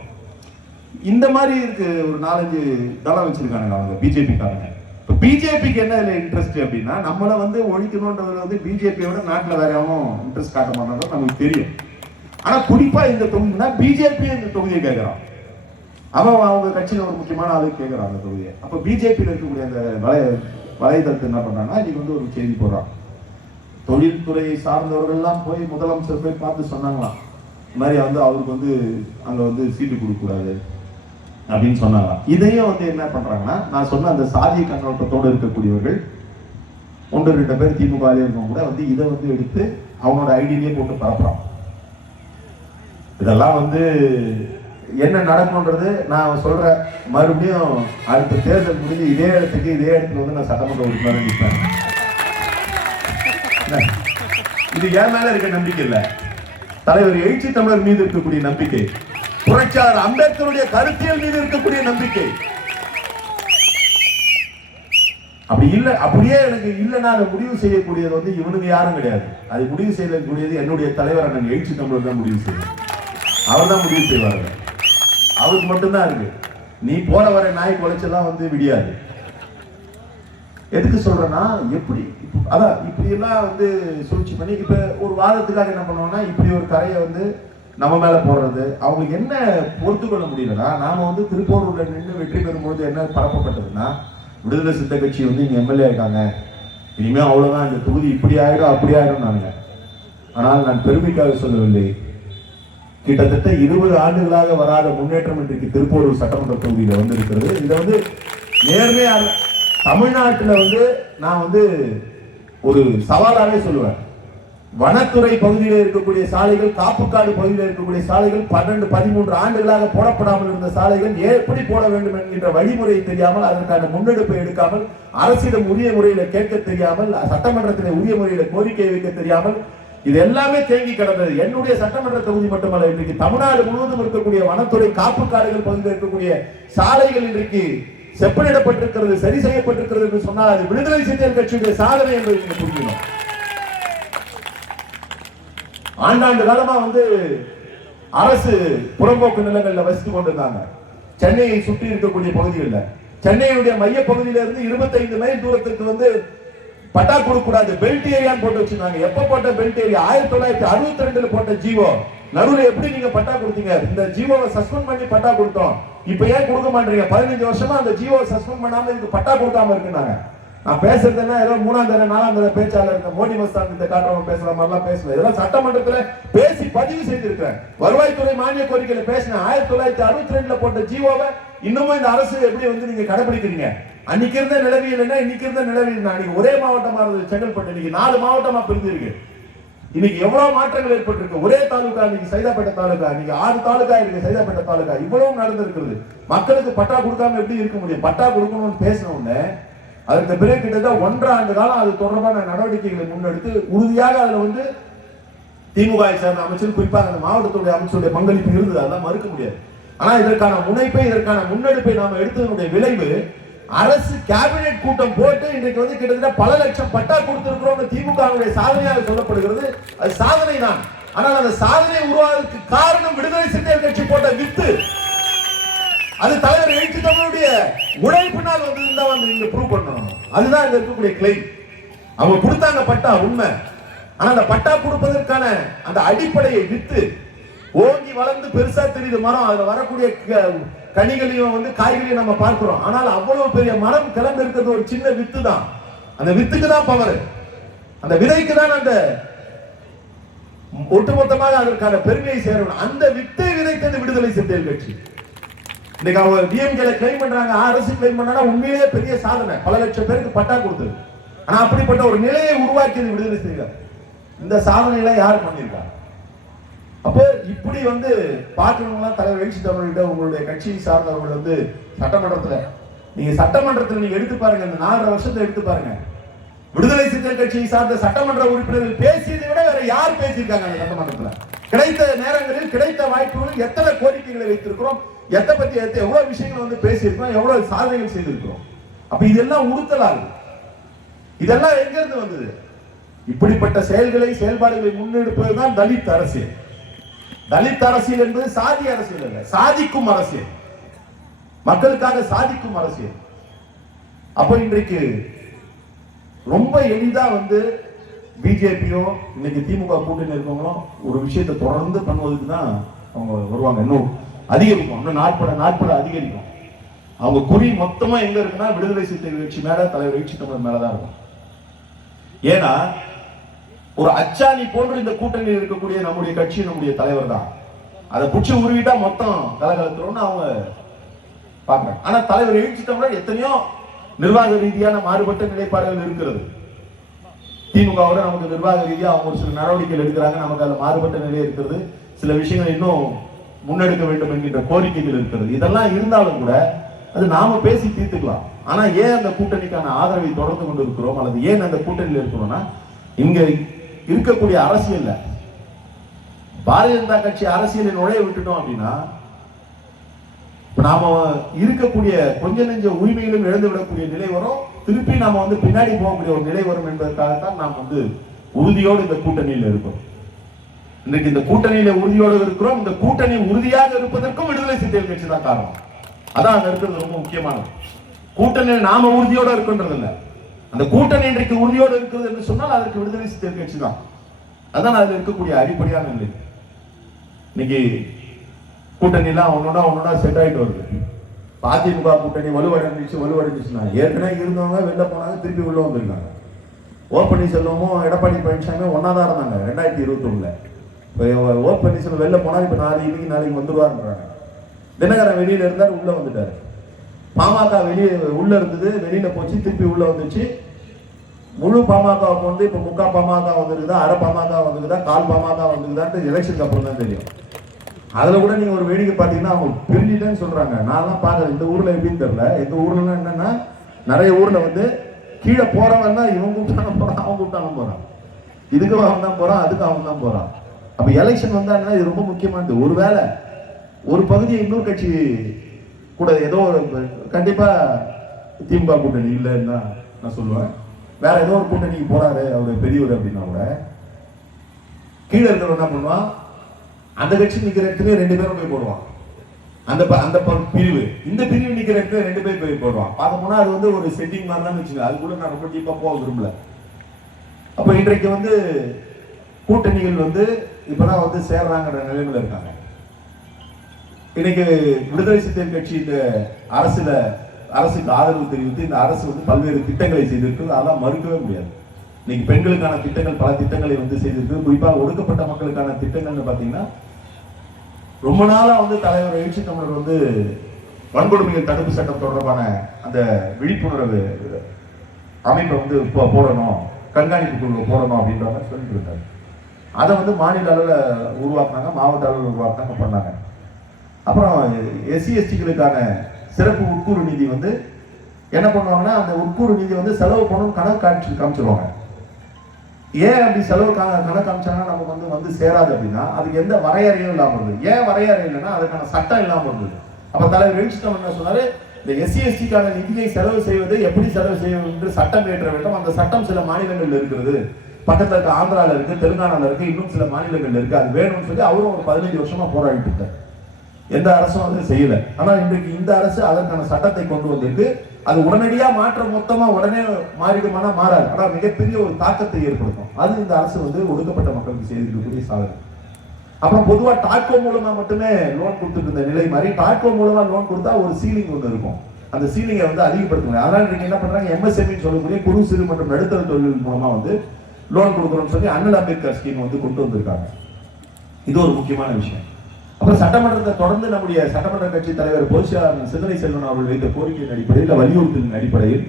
இந்த மாதிரி இருக்கு. ஒரு 4-5 தளம் வச்சிருக்காங்க அவங்க பிஜேபி காரங்க. இப்போ பிஜேபிக்கு என்ன இன்ட்ரெஸ்ட் அப்படின்னா, நம்மளை வந்து ஒழிக்கணும்ன்றதுல வந்து பிஜேபியோட நாட்டில் வேற எவனும் இன்ட்ரெஸ்ட் காட்ட மாட்டாங்க நமக்கு தெரியும். ஆனா குறிப்பா இந்த தொகுதினா பிஜேபி இந்த தொகுதியை கேட்கிறான். அவன் அவங்க கட்சியில ஒரு முக்கியமான ஆளு கேட்கறாங்க தொகுதியை. அப்ப பிஜேபியில் இருக்கக்கூடிய அந்த வலைதளத்தை என்ன பண்றாங்கன்னா, இன்னைக்கு வந்து ஒரு செய்தி போடுறான். தொழில்துறையை சார்ந்தவர்கள்லாம் போய் முதலமைச்சர் போய் பார்த்து சொன்னாங்களாம், இந்த மாதிரி வந்து அவருக்கு வந்து அங்க வந்து சீட்டு கொடுக்க கூடாது அப்படின்னு சொன்னாங்க. இதையும் வந்து என்ன பண்றாங்கன்னா, நான் சொன்ன அந்த சாதிய கண்ணோட்டத்தோடு இருக்கக்கூடியவர்கள் 1-2 பேர் திமுக இருக்கவங்க கூட வந்து இதை வந்து எடுத்து அவனோட ஐடியிலேயே போட்டு பரப்புறான். இதெல்லாம் வந்து என்ன நடக்கும்ன்றது நான் சொல்றேன். மறுபடியும் அடுத்த தேர்தல் முடிஞ்சு இதே இடத்துல வந்து நான் சட்டமன்ற உறுப்பினர் நிற்பேன். இது என் மேல இருக்க நம்பிக்கை இல்ல, தலைவர் எழுச்சி தமிழர் மீது இருக்கக்கூடிய நம்பிக்கை, புரட்சியாளர் அம்பேத்கருடைய கருத்தியல் மீது இருக்கக்கூடிய நம்பிக்கை. அப்படி இல்லை, அப்படியே எனக்கு இல்லைன்னா அதை முடிவு செய்யக்கூடியது வந்து இவனுக்கு யாரும் கிடையாது. அது முடிவு செய்யக்கூடியது என்னுடைய தலைவர் அண்ணன் எழுச்சி தமிழர் தான் முடிவு செய்யும். அவர் தான் முடிவு செய்வார்கள். அவருக்கு மட்டும்தான் இருக்கு. நீ போற வர நாய் குலைச்செல்லாம் வந்து விடியாது. எதுக்கு சொல்றேன்னா, எப்படி அதான் இப்படி எல்லாம் வந்து சூழ்ச்சி பண்ணி இப்ப ஒரு வாதத்துக்காக என்ன பண்ணுவோம்னா, இப்படி ஒரு கரையை வந்து நம்ம மேல போடுறது. அவங்களுக்கு என்ன பொறுத்து கொள்ள முடியலன்னா, நாம வந்து திருப்பூர்ல நின்று வெற்றி பெறும்போது என்ன பரப்பப்பட்டதுன்னா, விடுதலை சித்த கட்சி வந்து இங்க எம்எல்ஏ ஆயிட்டாங்க, இனிமே அவ்வளவுதான், இந்த தொகுதி இப்படி ஆயிடும் அப்படி ஆயிடும் நானுங்க. ஆனால் நான் பெருமைக்காக சொல்லவில்லை. கிட்டத்தட்ட 20 ஆண்டுகளாக வராத முன்னேற்றம் இன்றைக்கு திருப்பூர் சட்டமன்ற தொகுதியில வந்து இருக்கிறது. இதை வந்து நேர்மையாக தமிழ்நாட்டில் வந்து நான் வந்து ஒரு சவாலாவே சொல்லுவேன். வனத்துறை பகுதியில் இருக்கக்கூடிய சாலைகள், காப்புக்காடு பகுதியில் இருக்கக்கூடிய சாலைகள் 12-13 ஆண்டுகளாக போடப்படாமல் இருந்த சாலைகள் எப்படி போட வேண்டும் என்கின்ற வழிமுறையை தெரியாமல், அதற்கான முன்னெடுப்பை எடுக்காமல், அரசிடம் உரிய முறையில கேட்க தெரியாமல், சட்டமன்றத்தில் உரிய முறையில கோரிக்கை வைக்க தெரியாமல், இது எல்லாமே தேங்கி கிடந்தது. என்னுடைய சட்டமன்ற தொகுதி மட்டுமல்ல, இன்றைக்கு தமிழ்நாடு முழுவதும் இருக்கக்கூடிய வனத்துறை காப்புக்காடுகள் பகுதியில் இருக்கக்கூடிய சாலைகள் இன்றைக்கு செப்பனிடப்பட்டிருக்கிறது, சரி செய்யப்பட்டிருக்கிறது என்று சொன்னால் அது விடுதலை சிறுத்தைகள் கட்சியுடைய சாதனை என்பதை நீங்க புரிஞ்சுக்கணும். ஆண்டாண்டு காலமா வந்து அரசு புறம்போக்கு நிலங்கள்ல வசித்துக் கொண்டிருந்தாங்க. சென்னையை சுற்றி இருக்கக்கூடிய பகுதிகளில், சென்னையுடைய மைய பகுதியில இருந்து 25 மைல் தூரத்திற்கு வந்து பட்டா கொடுக்க கூடாது, பெல்ட் ஏரியான்னு போட்டு வச்சிருந்தாங்க. எப்ப போட்ட பெல்ட் ஏரியா? 1962 போட்ட ஜீவோ. நடுவில் எப்படி நீங்க பட்டா கொடுத்தீங்க? இந்த ஜீவோவை சஸ்பெண்ட் பண்ணி பட்டா கொடுத்தோம். இப்ப ஏன் கொடுக்க மாட்டீங்க? 15 வருஷமா அந்த ஜீவோவை சஸ்பெண்ட் பண்ணாம இதுக்கு பட்டா கொடுக்காம இருக்குனாங்க. நான் பேசுறதுன்னா ஏதோ 3ஆம் தர 4ஆம் தர பேச்சாளர் இருக்க மோடி மஸ்தான் இந்த காட்டுறவங்க பேசுற மாதிரிலாம் பேசல. இதெல்லாம் சட்டமன்றத்தில் பேசி பதிவு செய்திருக்கிறேன். வருவாய்த்துறை மானிய கோரிக்கையில பேசினேன். 1962 போட்ட ஜீவோவை இன்னமும் இந்த அரசு எப்படி வந்து நீங்க கடைபிடிக்கிறீங்க? அன்னைக்கு இருந்த நிலவியல் என்ன, இன்னைக்கு இருந்த நிலவியல் அன்னைக்கு ஒரே மாவட்டமா இருந்தது செங்கல்பட்டு, இன்னைக்கு 4 மாவட்டமா பிரிஞ்சு இருக்கு. இன்னைக்கு எவ்வளவு மாற்றங்கள் ஏற்பட்டிருக்கு. ஒரே தாலுகா இன்னைக்கு சைதாப்பேட்டை தாலுகா, இன்னைக்கு 6 தாலுகா இருக்கு சைதாப்பேட்டை தாலுகா. இவ்வளவு நடந்திருக்கிறது. மக்களுக்கு பட்டா கொடுக்காம எப்படி இருக்க முடியும்? பட்டா கொடுக்கணும்னு பேசின உடனே அதற்கு பிறகு கிட்டத்தட்ட 1.5 ஆண்டு காலம் அது தொடர்பான நடவடிக்கைகளை முன்னெடுத்து உறுதியாக அதுல வந்து திமுக சேர்ந்த அமைச்சர், குறிப்பாக அந்த மாவட்டத்துடைய அமைச்சருடைய பங்களிப்பு இருந்தது, அதெல்லாம் மறுக்க முடியாது. ஆனா இதற்கான முனைப்பை, இதற்கான முன்னெடுப்பை நாம எடுத்ததனுடைய விளைவு, அரசு கேபினெட் கூட்டம் போட்டு இன்றைக்கு வந்து கிட்டத்தட்ட பல லட்சம் பட்டா கொடுத்திருக்கிறோம். திமுக சாதனையாக சொல்லப்படுகிறது. அது சாதனை தான். ஆனால் அந்த சாதனை உருவாவதற்கு காரணம் விடுதலை சிறுத்தைகள் கட்சி போட்ட வித்து. அது தலைவர் எழுச்சி தமிழுடைய உழைப்பினால் வந்து வந்து நீங்க ப்ரூவ் பண்ணணும். அதுதான் இங்க இருக்கக்கூடிய கிளைம். அவங்க கொடுத்தாங்க பட்டா உண்மை. ஆனா அந்த பட்டா கொடுப்பதற்கான அந்த அடிப்படையை வித்து ஓங்கி வளர்ந்து பெருசா தெரியுது மரம். அதுல வரக்கூடிய கனிகளையும் வந்து காய்களையும் நம்ம பார்க்கிறோம். ஆனால் அவ்வளவு பெரிய மரம் கிளம்பி இருக்கிறது ஒரு சின்ன வித்து தான். அந்த வித்துக்கு தான் பவர், அந்த விதைக்கு தான் அந்த ஒட்டுமொத்தமாக அதற்கான பெருமையை சேரணும். அந்த வித்தை விதைத்தது விடுதலை சிறுத்தைகள் கட்சி. இன்னைக்கு அவங்க டிஎம்கேல கிளைம் பண்றாங்க, அரசு கிளைம் பண்றாங்க. உண்மையிலே பெரிய சாதனை, பல லட்சம் பேருக்கு பட்டா கொடுத்தது. ஆனா அப்படிப்பட்ட ஒரு நிலையை உருவாக்கியது விடுதலை சிறுத்தைகள். இந்த சாதனைகளை யார் பண்ணியிருக்காங்க? அப்போ இப்படி வந்து பார்க்கணும்னா தலைவர் எழுச்சி தமிழ்கிட்ட உங்களுடைய கட்சியை சார்ந்தவர்கள் வந்து சட்டமன்றத்தில் நீங்க எடுத்து பாருங்க. இந்த 4.5 வருஷத்தை எடுத்து பாருங்க. விடுதலை சிறுத்தைகள் கட்சியை சார்ந்த சட்டமன்ற உறுப்பினர்கள் பேசியதை விட வேற யார் பேசியிருக்காங்க அந்த சட்டமன்றத்தில்? கிடைத்த நேரங்களில், கிடைத்த வாய்ப்புகளில் எத்தனை கோரிக்கைகளை வைத்திருக்கிறோம், எவ்வளவு விஷயங்கள் வந்து பேசியிருக்கோம், எவ்வளவு சாதனைகள் செய்திருக்கிறோம். அப்ப இதெல்லாம் உறுத்தலாகுது. இதெல்லாம் எங்க இருந்து வந்தது? இப்படிப்பட்ட செயல்பாடுகளை முன்னெடுப்பதுதான் தலித் அரசியல். தலித் அரசியல் என்பது சாதி அரசியல் அல்ல, சாதிக்கும் அரசியல், மக்களுக்காக சாதிக்கும் அரசியல். அப்ப இன்றைக்கு ரொம்ப எளிதா வந்து பிஜேபியோ இன்னைக்கு திமுக கூட்டணி இருக்கவங்களும் ஒரு விஷயத்தை தொடர்ந்து பண்ணுவதுக்கு தான் அவங்க வருவாங்க. இன்னும் அதிகரிக்கும், இன்னும் நாட்பட அதிகரிக்கும். அவங்க குறி மொத்தமா எங்க இருக்குன்னா விடுதலை சிறுத்தைகள் கட்சி மேல, தலைவர் எழுச்சி தமிழர் மேலதான் இருக்கும். ஏன்னா ஒரு அச்சாணி போன்று இந்த கூட்டணியில் இருக்கக்கூடிய நம்முடைய கட்சி, நம்முடைய தலைவர் தான். அதை புடிச்சு உருவிட்டா மொத்தம் கலகலத்துறோம்னு அவங்க பாக்குறாங்க. ஆனா தலைவர் எழுச்சி தமிழர் எத்தனையோ நிர்வாக ரீதியான மாறுபட்ட நிலைப்பாடுகள் இருக்கிறது. திமுகவோட நமக்கு நிர்வாக ரீதியாக அவங்க ஒரு சில நடவடிக்கைகள் எடுக்கிறாங்க, நமக்கு அதுல மாறுபட்ட நிலை இருக்கிறது. சில விஷயங்கள் இன்னும் முன்னெடுக்க வேண்டும் என்கின்ற கோரிக்கைகள் இருக்கிறது. இதெல்லாம் இருந்தாலும் கூட அது நாம பேசி தீர்த்துக்கலாம். ஆனா ஏன் அந்த கூட்டணிக்கான ஆதரவை தொடர்ந்து கொண்டு இருக்கிறோம், அல்லது ஏன் அந்த கூட்டணியில் இருக்கிறோம்னா, இங்க இருக்கக்கூடிய அரசியல்ல பாரதிய ஜனதா கட்சி அரசியலை நுழைய விட்டுட்டோம் அப்படின்னா நாம இருக்கக்கூடிய கொஞ்ச நெஞ்ச உரிமைகளும் இழந்து விடக்கூடிய நிலை வரும். திருப்பி நாம பின்னாடி போகக்கூடிய ஒரு நிலை வரும் என்பதற்காகத்தான் நாம் உறுதியோடு இந்த கூட்டணியில் இருக்கோம். இன்றைக்கு இந்த கூட்டணியில உறுதியோடு இருக்கிறோம். இந்த கூட்டணி உறுதியாக இருப்பதற்கும் விடுதலை சிறுத்தைகள் கட்சி தான் காரணம். அதான் அங்க இருக்கிறது ரொம்ப முக்கியமானது. கூட்டணியில் நாம உறுதியோட இருக்கின்றது இல்ல, அந்த கூட்டணி இன்றைக்கு உறுதியோடு இருக்கிறது என்று சொன்னால் அதற்கு விடுதலை சிறுத்தைகள் கட்சி தான். அதான் அதுல இருக்கக்கூடிய அடிப்படையான நிலை. இன்னைக்கு கூட்டணி எல்லாம் ஒன்னொன்னா செட் ஆயிட்டு வருது. அதிமுக கூட்டணி வலுவடைஞ்சுச்சுன்னா ஏற்கனவே இருந்தவங்க வெளில போனாங்க, திருப்பி உள்ள வந்திருக்காங்க. ஓ பன்னீர்செல்வமும் எடப்பாடி பழனிசாமி ஒன்னாதான் இருந்தாங்க 2021. ஓ பன்னீர்செல்வம் வெளில போனா இப்ப நாளைக்கு வந்துருவாருன்றாங்க. தினகரன் வெளியில இருந்தார், உள்ள வந்துட்டாரு. பாமக வெளியே உள்ள இருந்தது, வெளியில போச்சு, திருப்பி உள்ள வந்துச்சு. முழு பாமகவுக்கு இப்ப முக்கா பாமக வந்துருக்குதா, அரை பாமக வந்துருக்குதா, கால் பாமக வந்துருக்குதான்ட்டு எலெக்ஷனுக்கு அப்புறம் தான் தெரியும். அதுல கூட நீங்க ஒரு வேடிக்கை பாத்தீங்கன்னா அவங்க பிரிஞ்சுட்டேன்னு சொல்றாங்க. நான்லாம் பாக்குறேன் இந்த ஊர்ல எப்படின்னு தெரியல. எங்க ஊர்ல என்னன்னா நிறைய ஊர்ல கீழே போறவன் தான் இவன் கூப்பிட்டாலும் போறான், அவன் கூப்பிட்டாலும் போறான், இதுக்கும் அவன் தான் போறான், அதுக்கு அவன் தான் போறான். அப்ப எலெக்ஷன் வந்தாங்கன்னா இது ரொம்ப முக்கியமானது. ஒருவேளை ஒரு பகுதியை இன்னொரு கட்சி கூட ஏதோ கண்டிப்பா திமுக கூட்டணி இல்லைன்னு தான் நான் சொல்லுவேன். வேற ஏதோ ஒரு கூட்டணிக்கு போறாரு அவரு பெரியவர் அப்படின்னா கூட கீழே இருக்கிறவன் என்ன பண்ணுவான், அந்த கட்சி நிக்கிற இடத்துல 2 பேரும் போய் போடுவான். அந்த பிரிவு இந்த பிரிவு நிக்கிற இடத்துல 2 பேர் போய் போடுவான். பார்க்க போனா அது ஒரு செட்டிங் மாதிரி தான் வச்சுங்க. அதுக்குள்ள நான் ரொம்ப டீப்பா போக விரும்பல. அப்ப இன்றைக்கு கூட்டணிகள் இப்பதான் சேர்றாங்கிற நிலைமையில இருக்காங்க. இன்னைக்கு விடுதலை சிறுத்தைகள் கட்சி இந்த அரசுக்கு ஆதரவு தெரிவித்து இந்த அரசு பல்வேறு திட்டங்களை செய்திருக்கு. அதெல்லாம் மறுக்கவே முடியாது. இன்னைக்கு பெண்களுக்கான திட்டங்கள், பல திட்டங்களை செய்திருக்கு. குறிப்பாக ஒடுக்கப்பட்ட மக்களுக்கான திட்டங்கள்னு பாத்தீங்கன்னா ரொம்ப நாளா தலைவர் எழுச்சி தமிழர் வன்கொடுமைகள் தடுப்பு சட்டம் தொடர்பான அந்த விழிப்புணர்வு அமைப்பை போடணும், கண்காணிப்பு குழுவை போடணும் அப்படின்ற மாதிரி சொல்லிட்டு இருந்தாங்க. அதை மாநில அளவில் உருவாக்குனாங்க, மாவட்ட அளவில் உருவாக்குனாங்க, பண்ணாங்க. அப்புறம் எஸ்சி எஸ்டிகளுக்கான சிறப்பு உட்கூறு நிதி என்ன பண்ணுவாங்கன்னா அந்த உட்கூறு நிதி செலவு பண்ணணும் கணக்கு காமிச்சிருவாங்க. ஏன் அப்படி செலவு கணக்கு காமிச்சாங்கன்னா நமக்கு சேராது அப்படின்னா அதுக்கு எந்த வரையறையும் இல்லாம இருந்தது. ஏன் வரையறை இல்லைன்னா அதுக்கான சட்டம் இல்லாம இருந்தது. அப்ப தலைவர் எழுச்சி தமிழர் என்ன சொன்னாரு, இந்த எஸ்சி எஸ்டிக்கான நிதியை செலவு செய்வது எப்படி செலவு செய்வது என்று சட்டம் இயற்ற வேண்டும். அந்த சட்டம் சில மாநிலங்கள்ல இருக்கிறது, பக்கத்துல இருக்க ஆந்திரால இருக்கு, தெலுங்கானால இருக்கு, இன்னும் சில மாநிலங்கள்ல இருக்கு, அது வேணும்னு சொல்லி அவரும் ஒரு 15 வருஷமா போராடிட்டு இருக்காரு. எந்த அரசும் செய்யல. ஆனா இன்றைக்கு இந்த அரசு அதற்கான சட்டத்தை கொண்டு வந்திருக்கு. அது உடனடியா மாற்றம் மொத்தமா உடனே மாறிடுமானா மாறாது. ஆனா மிகப்பெரிய ஒரு தாக்கத்தை ஏற்படுத்தும். அது இந்த அரசு ஒடுக்கப்பட்ட மக்களுக்கு செய்திருக்கக்கூடிய சாதனை. அப்புறம் பொதுவா டாட்கோ மூலமா மட்டுமே லோன் கொடுத்துட்டு இருந்த நிலை மாதிரி டாட்கோ மூலமா லோன் கொடுத்தா ஒரு சீலிங் இருக்கும். அந்த சீலிங்கை அதிகப்படுத்தணும். அதனால நீங்க என்ன பண்றாங்க, எம்எஸ்எம்இ சொல்லக்கூடிய குறு சிறு மற்றும் நடுத்தர தொழில் மூலமா லோன் கொடுக்கணும்னு சொல்லி அண்ணல் அம்பேத்கர் ஸ்கீம் கொண்டு வந்திருக்காங்க. இது ஒரு முக்கியமான விஷயம். அப்புறம் சட்டமன்றத்தை தொடர்ந்து நம்முடைய சட்டமன்ற கட்சி தலைவர் பொதுச்செயலாளர் சிந்தனை செல்வன் அவர்கள் வைத்த கோரிக்கையின் அடிப்படையில், வலியுறுத்தலின் அடிப்படையில்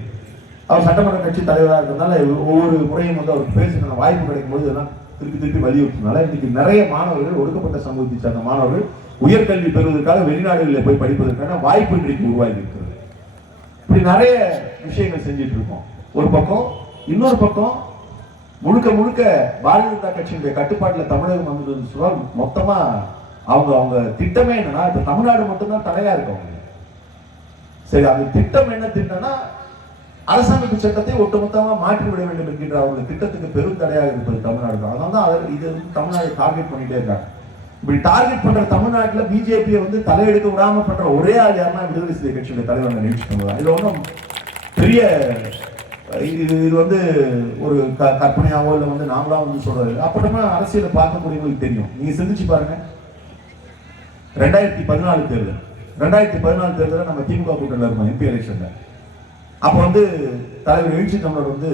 அவர் சட்டமன்ற கட்சி தலைவராக இருக்கிறதுனால ஒவ்வொரு முறையும் அவருக்கு பேசுகிற வாய்ப்பு கிடைக்கும் போது இதெல்லாம் திருப்பி வலியுறுத்தினால இன்னைக்கு நிறைய மாணவர்கள், ஒடுக்கப்பட்ட சமூகத்தை சார்ந்த மாணவர்கள் உயர்கல்வி பெறுவதற்காக வெளிநாடுகளில் போய் படிப்பதற்கான வாய்ப்பு இன்றைக்கு உருவாகி இருக்கிறது. இப்படி நிறைய விஷயங்கள் செஞ்சுட்டு இருக்கோம் ஒரு பக்கம். இன்னொரு பக்கம் முழுக்க பாரதிய ஜனதா கட்சியினுடைய கட்டுப்பாட்டில் தமிழகம் வந்ததுன்னு சொன்னால் மொத்தமா அவங்க திட்டமே என்னன்னா இப்ப தமிழ்நாடு மட்டும்தான் தடையா இருக்கும். சரி, அந்த திட்டம் என்ன திட்டம்னா அரசமைப்பு சட்டத்தை ஒட்டுமொத்தமா மாற்றிவிட வேண்டும் என்கின்ற அவருடைய திட்டத்துக்கு பெரும் தடையாக இருப்பது தமிழ்நாடு தான். அதனால இது தமிழ்நாடு டார்கெட் பண்ணிட்டே இருக்காங்க. இப்படி டார்கெட் பண்ற தமிழ்நாட்டில் பிஜேபியை தலையெடுக்க விடாம பண்ற ஒரே ஆள் யாருன்னா விடுதலை சிறுத்தை கட்சியுடைய தலைவர் நினைச்சு பண்ணுவாங்க. இது ஒன்றும் பெரிய இது ஒரு கற்பனையாவோ இல்லை நாமளா சொல்றது. அப்புறமா அரசியலை பார்க்கக்கூடியவங்களுக்கு தெரியும். நீங்க சிந்திச்சு பாருங்க, 2014 தேர்தல். 2014 தேர்தலில் நம்ம திமுக கூட்டணியில் இருக்கோம் MP எலெக்ஷன்ல. அப்போ வந்து தலைவர் எழுச்சி தமிழர் வந்து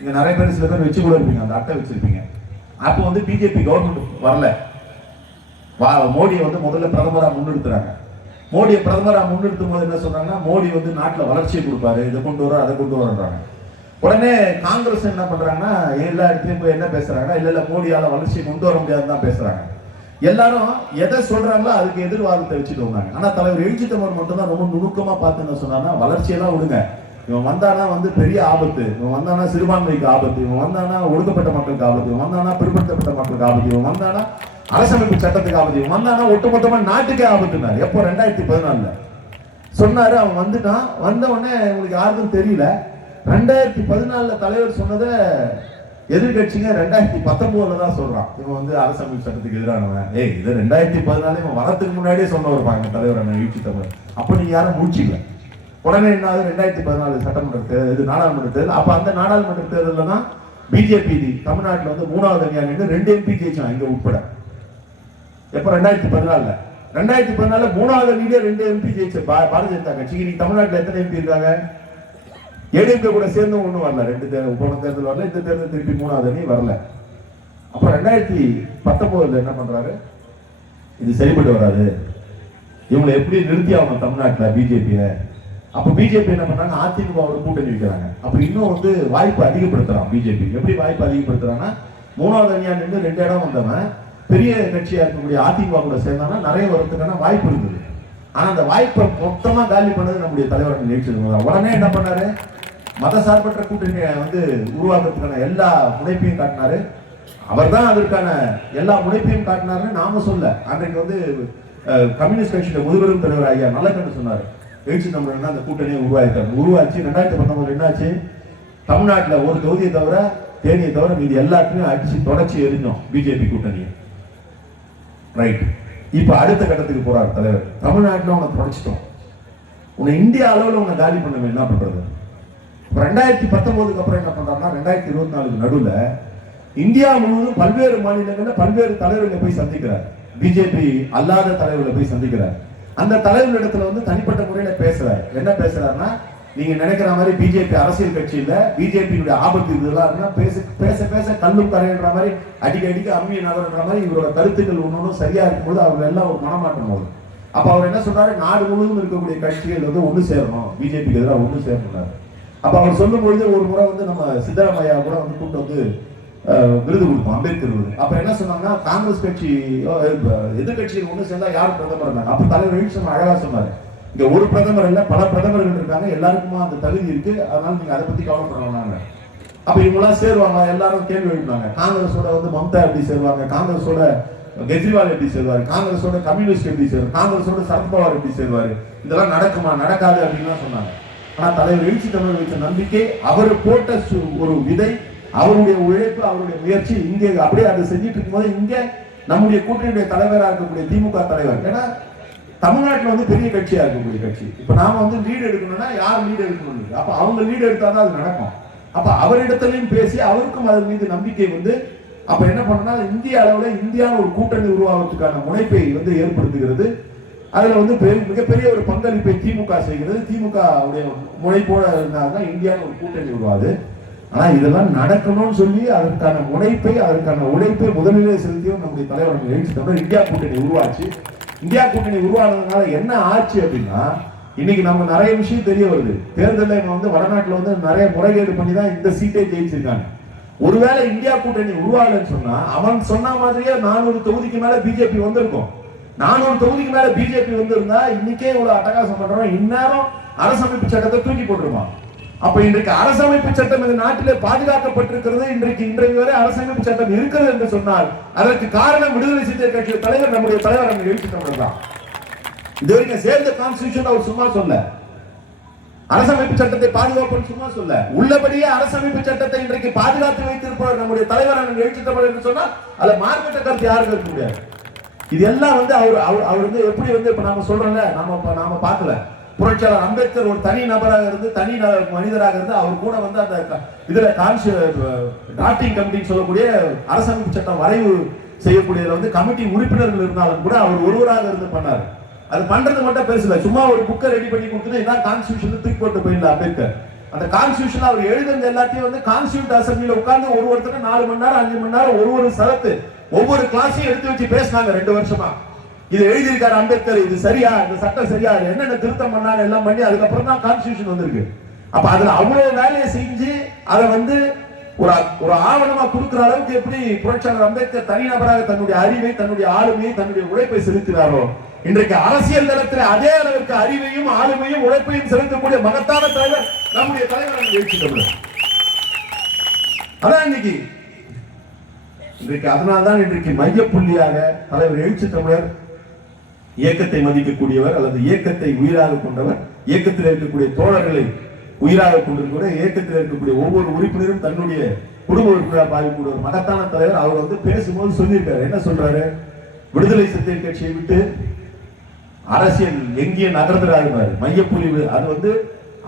இங்க நிறைய பேர் சில பேர் வச்சு கூட இருப்பீங்க, அந்த அட்டை வச்சிருப்பீங்க. அப்போ வந்து பிஜேபி கவர்மெண்ட் வரல, மோடியை வந்து முதல்ல பிரதமராக முன்னிறுத்துறாங்க. மோடியை பிரதமராக முன்னிறுத்தும் போது என்ன சொல்றாங்கன்னா, மோடி வந்து நாட்டில் வளர்ச்சியை கொடுப்பாரு, இதை கொண்டு வர அதை கொண்டு வரன்றாங்க. உடனே காங்கிரஸ் என்ன பண்றாங்கன்னா, எல்லா இடத்துலயும் போய் என்ன பேசுறாங்கன்னா, இல்ல மோடியால வளர்ச்சியை கொண்டு வர முடியாதுன்னு தான் பேசுறாங்க. எல்லாரும் எதை சொல்றாங்களோ அதுக்கு எதிர்வாதத்தை வச்சுட்டு வந்தாங்க. ஆனா தலைவர் எழுச்சி தமிழர் மட்டும் தான் ரொம்ப நுணுக்கமா பார்த்து என்ன சொன்னாங்கன்னா, வளர்ச்சியெல்லாம் விடுங்க, இவன் வந்தானா வந்து பெரிய ஆபத்து, இவன் வந்தானா சிறுபான்மைக்கு ஆபத்து, இவன் வந்தானா ஒடுக்கப்பட்ட மக்களுக்கு ஆபத்து, இவன் வந்தானா பிற்படுத்தப்பட்ட மக்களுக்கு ஆபத்து, இவன் வந்தானா அரசமைப்பு சட்டத்துக்கு ஆபத்து, இவன் வந்தானா ஒட்டுமொத்தமா நாட்டுக்கே ஆபத்துனாரு. எப்போ 2014 சொன்னாரு. அவன் வந்துட்டான். வந்த உடனே உங்களுக்கு யாருக்கும் தெரியல. 2014 தலைவர் சொன்னதை எதிர்கட்சிங்க 2019 தான் சொல்றான், இவன் வந்து அரசமைப்பு சட்டத்துக்கு எதிரானவன். இது 2014 இவன் வரத்துக்கு முன்னாடியே சொன்ன வருவாங்க தலைவர் அண்ணன் எழுச்சி தமிழர். அப்ப நீங்க யாரும் மூச்சிக்கல. உடனே என்ன 2014 சட்டமன்ற தேர்தல், இது நாடாளுமன்ற தேர்தல். அப்ப அந்த நாடாளுமன்ற தேர்தலில் தான் பிஜேபி தமிழ்நாட்டில் வந்து 3வது அணியா நின்று 2 MP ஜெயிச்சான் இங்க உட்பட. எப்ப 2014 2014 3வது அணியிலே 2 MP ஜெயிச்ச பாரதிய ஜனதா கட்சிக்கு இன்னைக்கு தமிழ்நாட்டில் எத்தனை MP இருக்காங்க? ஏடிஎம்கே கூட சேர்ந்து ஒன்றும் வரல. 2 போன தேர்தல் வரல, இந்த தேர்தல் திருப்பி 3வது அணி வரல. அப்ப 2019 என்ன பண்றாரு, இது சரிப்பட்டு வராது, இவங்களை எப்படி நிறுத்தி ஆகணும் தமிழ்நாட்டில் பிஜேபியை. அப்ப பிஜேபி என்ன பண்றாங்க, அதிமுகவோட கூட்டணி வைக்கிறாங்க. அப்ப இன்னும் வந்து வாய்ப்பு அதிகப்படுத்துறான் பிஜேபி. எப்படி வாய்ப்பு அதிகப்படுத்துறாங்கன்னா, 3வது அணியா நின்று 2 இடம் வந்தவன் பெரிய கட்சியா இருக்கக்கூடிய அதிமுக கூட சேர்ந்தானா நிறைய வரதுக்கான வாய்ப்பு இருக்குது. ஆனா அந்த வாய்ப்பை மொத்தமா காலி பண்ணது நம்முடைய தலைவர் எழுச்சி தமிழர். உடனே என்ன பண்ணாரு, மத சார்பற்ற கூட்டணியை வந்து உருவாக்குறதுக்கான எல்லா முனைப்பையும் காட்டினாரு. அவர் தான் அதற்கான எல்லா முனைப்பையும் காட்டினாருன்னு நாம சொல்ல. அன்றைக்கு வந்து கம்யூனிஸ்ட் கட்சியோட முதுபெரும் தலைவர் ஐயா நல்லக்கண்ணு சொன்னாரு, எழுச்சி தமிழர் தான் அந்த கூட்டணியை உருவாச்சு. 2019 என்னாச்சு, தமிழ்நாட்டில் ஒரு தொகுதியை தவிர தேனியை தவிர மீது எல்லாத்தையும் அடிச்சு தொடச்சி எரிஞ்சோம் பிஜேபி கூட்டணியை. ரைட். இப்ப அடுத்த கட்டத்துக்கு போறாரு தலைவர். தமிழ்நாட்டில் உன்னை தொடச்சிட்டோம், உன்னை இந்தியா அளவில் உன்னை காலி பண்ண என்ன பண்றது. 2019 அப்புறம் என்ன பண்றாருன்னா, 2024 நடுவில் இந்தியா முழுவதும் பல்வேறு மாநிலங்களில் பல்வேறு தலைவர்களை போய் சந்திக்கிறார். பிஜேபி அல்லாத தலைவர்களை போய் சந்திக்கிறார். அந்த தலைவர்களிடத்துல வந்து தனிப்பட்ட முறையில பேசுறாரு. என்ன பேசுறாருன்னா, நீங்க நினைக்கிற மாதிரி பிஜேபி அரசியல் கட்சி இல்ல, பிஜேபியுடைய ஆபத்து இதெல்லாம் பேச பேச பேச கல்லும் கரைன்ற மாதிரி அடிக்கடிக்கு அம்மிய நகர்ன்ற மாதிரி இவரோட கருத்துக்கள் ஒன்னொன்னும் சரியா இருக்கும்போது அவங்க எல்லாம் ஒரு மனமாற்றம் போது. அப்ப அவர் என்ன சொல்றாரு, நாடு முழுவதும் இருக்கக்கூடிய கட்சிகள் வந்து ஒண்ணு சேரணும், பிஜேபிக்கு எதிராக ஒண்ணு சேரணும். அப்ப அவர் சொல்லும் பொழுது ஒரு முறை வந்து நம்ம சித்தராமையா கூட வந்து கூப்பிட்டு வந்து விருது கொடுப்போம், அம்பேத்கர் விருது. அப்ப என்ன சொன்னாங்கன்னா, காங்கிரஸ் கட்சி எதிர்கட்சிகள் ஒண்ணு சேர்ந்தா யார் பிரதமர். அப்ப தலைவர் எழுச்சி அழகா சொன்னாரு, இங்க ஒரு பிரதமர் இல்ல பல பிரதமர்கள் இருக்காங்க, எல்லாருக்குமா அந்த தகுதி இருக்கு, அதனால நீங்க அதை பத்தி கவலைப்படுறாங்க. அப்ப இவங்களாம் சேருவாங்க, எல்லாரும் கேள்வி எழுப்பினாங்க. காங்கிரஸோட வந்து மம்தா எப்படி சேருவாங்க, காங்கிரஸோட கெஜ்ரிவால் எப்படி சேருவாரு, காங்கிரஸோட கம்யூனிஸ்ட் எப்படி சேருவாரு, காங்கிரஸோட சரத்பவார் எப்படி சேருவாரு, இதெல்லாம் நடக்குமா நடக்காது அப்படின்னு சொன்னாங்க. ஆனா தலைவர் எழுச்சி தமிழர் வைத்த நம்பிக்கை, அவர் போட்ட ஒரு விதை, அவருடைய உழைப்பு, அவருடைய முயற்சி இங்கே அப்படியே அதை செஞ்சுட்டு இருக்கும்போது இங்க நம்முடைய கூட்டணியுடைய தலைவராக இருக்கக்கூடிய திமுக தலைவர், ஏன்னா தமிழ்நாட்டில் வந்து பெரிய கட்சியா இருக்கக்கூடிய கட்சி. இப்ப நாம வந்து லீடு எடுக்கணும்னா யார் லீடு எடுக்கணும், அப்ப அவங்க லீடு எடுத்தாதான் அது நடக்கும். அப்ப அவரிடத்திலையும் பேசி அவருக்கும் அதன் மீது நம்பிக்கை வந்து அப்ப என்ன பண்ணா, இந்திய அளவுல இந்தியாவில் ஒரு கூட்டணி உருவாவதற்கான முனைப்பை வந்து ஏற்படுத்துகிறது. அதுல வந்து மிகப்பெரிய ஒரு பங்களிப்பை திமுக செய்கிறது. திமுக உடைய முனைப்போட இருந்தால்தான் இந்தியாவில் ஒரு கூட்டணி உருவாது. ஆனா இதெல்லாம் நடக்கணும்னு சொல்லி அதற்கான முனைப்பை, அதற்கான உழைப்பை முதலிலே செலுத்தியும் நம்முடைய தலைவர் எழுச்சி தமிழர் இந்தியா கூட்டணி உருவாச்சு. இந்தியா கூட்டணி உருவானதுனால என்ன ஆச்சு அப்படின்னா, இன்னைக்கு நம்ம நிறைய விஷயம் தெரிய வருது. தேர்தலில் வந்து வடநாட்டுல வந்து நிறைய முறைகேடு பண்ணி தான் இந்த சீட்டை ஜெயிச்சிருக்காங்க. ஒருவேளை இந்தியா கூட்டணி உருவாகலன்னு சொன்னா, அவன் சொன்ன மாதிரியே 400 தொகுதிக்கு மேல பிஜேபி வந்திருக்கும். 400 தொகுதிக்கு மேல பிஜேபி வந்திருந்தா இன்னைக்கே இவ்வளவு அட்டகாசம் பண்றோம், இந்நேரம் அரசமைப்பு சட்டத்தை தூக்கி போட்டுருமா. அப்ப இன்றைக்கு அரசமைப்பு சட்டம் இந்த நாட்டிலே பாதுகாக்கப்பட்டிருக்கிறது. இன்றைக்கு வரை அரசமைப்பு சட்டம் இருக்கிறது என்று சொன்னால் அதற்கு காரணம் விடுதலை சிறுத்தைகள் கட்சி தலைவர் நம்முடைய தலைவர் நம்ம எழுச்சி தமிழர் தான். இதுவரைக்கும் சேர்ந்த கான்ஸ்டிடியூஷன் அவர் சும்மா சொல்ல, அரசமைப்பு சட்டத்தை பாதுகாப்புன்னு சும்மா சொல்ல, உள்ளபடியே அரசமைப்பு சட்டத்தை இன்றைக்கு பாதுகாத்து வைத்திருப்பவர் நம்முடைய தலைவர் நம்ம எழுச்சி தமிழர் என்று சொன்னால் அதுல மார்க்கெட்ட கருத்து யாருக்கு இருக்க முடியாது. இது எல்லாம் வந்து அவர் வந்து எப்படி வந்து இப்ப நாம சொல்றோம்ல, நாம பார்க்கல. புரட்சியாளர் அம்பேத்கர் ஒரு தனி நபராக இருந்து, தனி மனிதராக இருந்து, அவர் கூட வந்து அந்த இதுல டிராப்டிங் கமிட்டின்னு சொல்லக்கூடிய அரசமைப்பு சட்டம் வரைவு செய்யக்கூடியதுல வந்து கமிட்டி உறுப்பினர்கள் இருந்தாலும் கூட அவர் ஒருவராக இருந்து பண்ணாரு. அது பண்றது மட்டும் பெருசு இல்லை. சும்மா ஒரு புக்கை ரெடி பண்ணி கொடுத்துட்டு இதான் கான்ஸ்டியூஷன் தூக்கி போட்டு போயிடல அம்பேத்கர். அந்த கான்ஸ்டியூஷன் அவர் எழுதுறது எல்லாத்தையும் வந்து கான்ஸ்டியூட் அசம்பிளில உட்கார்ந்து ஒருத்தருக்கு 4 மணி நேரம் 5 மணி நேரம் ஒரு சரத்து ஒவ்வொரு கிளாஸையும் எடுத்து வச்சு பேசினாங்க 2 வருஷமா. இது எழுதியிருக்காரு அம்பேத்கர், இது சரியா, இந்த சட்டம் சரியா, என்னென்ன திருத்தம் பண்ணாங்க எல்லாம் பண்ணி அதுக்கப்புறம் தான் கான்ஸ்டியூஷன் வந்திருக்கு. அப்ப அதுல அவ்வளவு வேலையை செஞ்சு அதை வந்து ஒரு ஆவணமா கொடுக்கிற அளவுக்கு எப்படி புரட்சியாளர் அம்பேத்கர் தனிநபராக தன்னுடைய அறிவை, தன்னுடைய ஆளுமையை, தன்னுடைய உழைப்பை செலுத்தினாரோ, இன்றைக்கு அரசியல் தளத்தில் அதே அளவிற்கு அறிவையும் ஆளுமையும் உழைப்பையும் செலுத்தக்கூடிய மகத்தான தலைவர் நம்முடைய தலைவர் எழுச்சி தமிழர். அதான் இன்றைக்கு அதனால்தான் இன்றைக்கு மையப்புள்ளியாக தலைவர் எழுச்சி தமிழர் இயக்கத்தை மதிக்கக்கூடியவர், அல்லது இயக்கத்தை உயிராக கொண்டவர், இயக்கத்தில் இருக்கக்கூடிய தோழர்களை உயிராக கொண்டிருக்கிற, இயக்கத்தில் இருக்கக்கூடிய ஒவ்வொரு உறுப்பினரும் தன்னுடைய குடும்ப உறுப்பினர் பாதிக்கூடிய ஒரு மகத்தான தலைவர். அவர் வந்து பேசும்போது சொல்லியிருக்காரு, என்ன சொல்றாரு, விடுதலை சிறுத்தைகள் கட்சியை விட்டு அரசியல் எங்கேயும் நகர்ந்துடாது மையப்புள்ளி. அது வந்து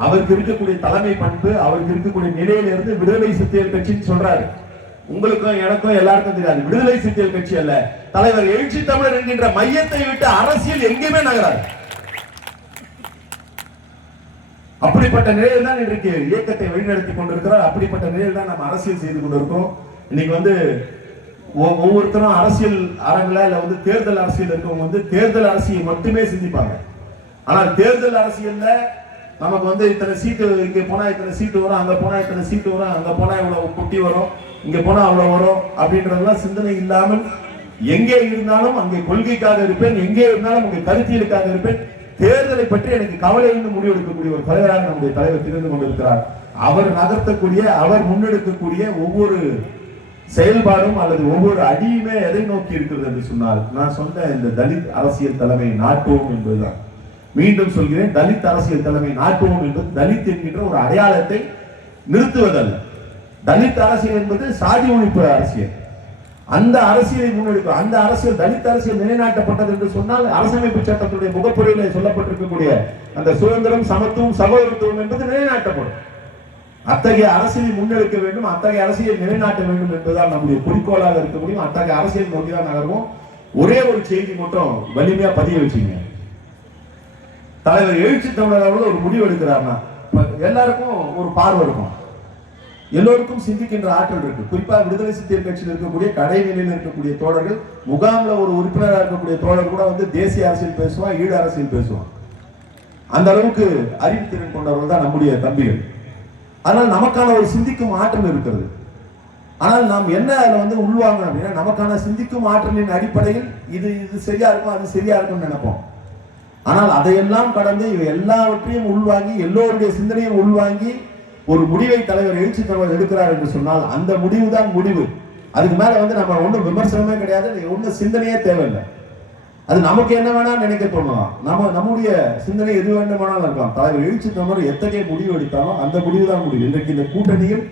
அவருக்கு இருக்கக்கூடிய தலைமை பண்பு, அவருக்கு இருக்கக்கூடிய நிலையில இருந்து விடுதலை சிறுத்தைகள் கட்சின்னு சொல்றாரு. உங்களுக்கும் எனக்கும் எல்லாருக்கும் தெரியாது, விடுதலை சிறுத்தைகள் கட்சி அல்ல, தலைவர் எழுச்சி தமிழர் என்கின்ற மையத்தை விட்டு அரசியல் எங்கேயுமே நகராது. அப்படிப்பட்ட நிலையில் தான் இன்றைக்கு இயக்கத்தை வழிநடத்தி கொண்டிருக்கிறார். அப்படிப்பட்ட நிலையில் தான் நம்ம அரசியல் செய்து கொண்டிருக்கோம். இன்னைக்கு வந்து ஒவ்வொருத்தரும் அரசியல் அரங்குல இல்ல வந்து தேர்தல் அரசியல் இருக்கவங்க வந்து தேர்தல் அரசியல் மட்டுமே சிந்திப்பாங்க. ஆனால் தேர்தல் அரசியல்ல நமக்கு வந்து இத்தனை சீட்டு, இங்க போனா இத்தனை சீட்டு வரும், அங்க போனா இத்தனை சீட்டு வரும், அங்க போனா இவ்வளவு குட்டி வரும், இங்க போனா அவ்வளவு வரும் அப்படின்றதெல்லாம் சிந்தனை இல்லாமல் எங்கே இருந்தாலும் அங்கே கொள்கைக்காக இருப்பேன், எங்கே இருந்தாலும் அங்கே கருத்தியலுக்காக இருப்பேன், தேர்தலை பற்றி எனக்கு கவலை என்று முடிவெடுக்கக்கூடிய ஒரு தலைவராக நம்முடைய தலைவர் திகழ்ந்து கொண்டிருக்கிறார். அவர் நகர்த்தக்கூடிய, அவர் முன்னெடுக்கக்கூடிய ஒவ்வொரு செயல்பாடும் அல்லது ஒவ்வொரு அடியுமே எதை நோக்கி இருக்கிறது என்று சொன்னால், நான் சொன்ன இந்த தலித் அரசியல் தலைமை நாட்டுவோம் என்பதுதான். மீண்டும் சொல்கிறேன், தலித் அரசியல் தலைமை நாட்டுவோம் என்பது தலித் என்கின்ற ஒரு அடையாளத்தை நிறுத்துவதல்ல. தலித் அரசியல் என்பது சாதி ஒழிப்பு அரசியல். அந்த அரசியலை முன்னெடுக்கும். அந்த அரசியல் தலித் அரசியல் நிலைநாட்டப்பட்டது என்று சொன்னால் அரசமைப்பு சட்டத்துடைய முகப்புரையிலே சொல்லப்பட்டிருக்கக்கூடிய அந்த சுதந்திரம், சமத்துவம், சகோதரத்துவம் என்பது நிலைநாட்டப்படும். அத்தகைய அரசியலை முன்னெடுக்க வேண்டும், அத்தகைய அரசியலை நிலைநாட்ட வேண்டும் என்பதுதான் நம்முடைய குறிக்கோளாக இருக்க முடியும். அத்தகைய அரசியல் நோக்கிதான் நகர்வோம். ஒரே ஒரு செய்தி மட்டும் வலிமையா பதிய வச்சுங்க. தலைவர் எழுச்சி தமிழர் அவர்கள் ஒரு முடிவு எடுக்கிறார்னா எல்லாருக்கும் ஒரு பார்வை இருக்கும், எல்லோருக்கும் சிந்திக்கின்ற ஆற்றல் இருக்கு. குறிப்பா விடுதலை சிறுத்தைகள் கட்சியில் இருக்கக்கூடிய கடைநிலையில் இருக்கக்கூடிய தோழர்கள், முகாம்ல ஒரு உறுப்பினராக இருக்கக்கூடிய தோழர் கூட வந்து தேசிய அரசியல் பேசுவான், ஈழ அரசியல் பேசுவான். அந்த அளவுக்கு அறிவுத்திறன் கொண்டவர்கள் தான் நம்முடைய தம்பிகள். ஆனால் நமக்கான ஒரு சிந்திக்கும் ஆற்றல் இருக்கிறது. ஆனால் நாம் என்ன அதில் வந்து உள்வாங்க அப்படின்னா, நமக்கான சிந்திக்கும் ஆற்றலின் அடிப்படையில் இது சரியா இருக்கும், அது சரியா இருக்கும்னு நினைப்போம். ஆனால் அதையெல்லாம் கடந்து இவை எல்லாவற்றையும் உள்வாங்கி, எல்லோருடைய சிந்தனையும் உள்வாங்கி ஒரு முடிவை தலைவர் எழுச்சி தலைவர் எடுக்கிறார் என்று சொன்னால் அந்த முடிவு தான் முடிவு. அதுக்கு மேல வந்து நம்ம ஒன்றும் விமர்சனமே கிடையாது, ஒன்றும் சிந்தனையே தேவையில்லை. அது நமக்கு என்ன வேணா நினைக்க தோணலாம், நம்முடைய சிந்தனை எது வேண்டுமானாலும் இருக்கலாம். தலைவர் எழுச்சி தலைவர் எத்தகைய முடிவு எடுத்தாலும் அந்த முடிவு தான் முடிவு. இன்றைக்கு இந்த கூட்டணியில்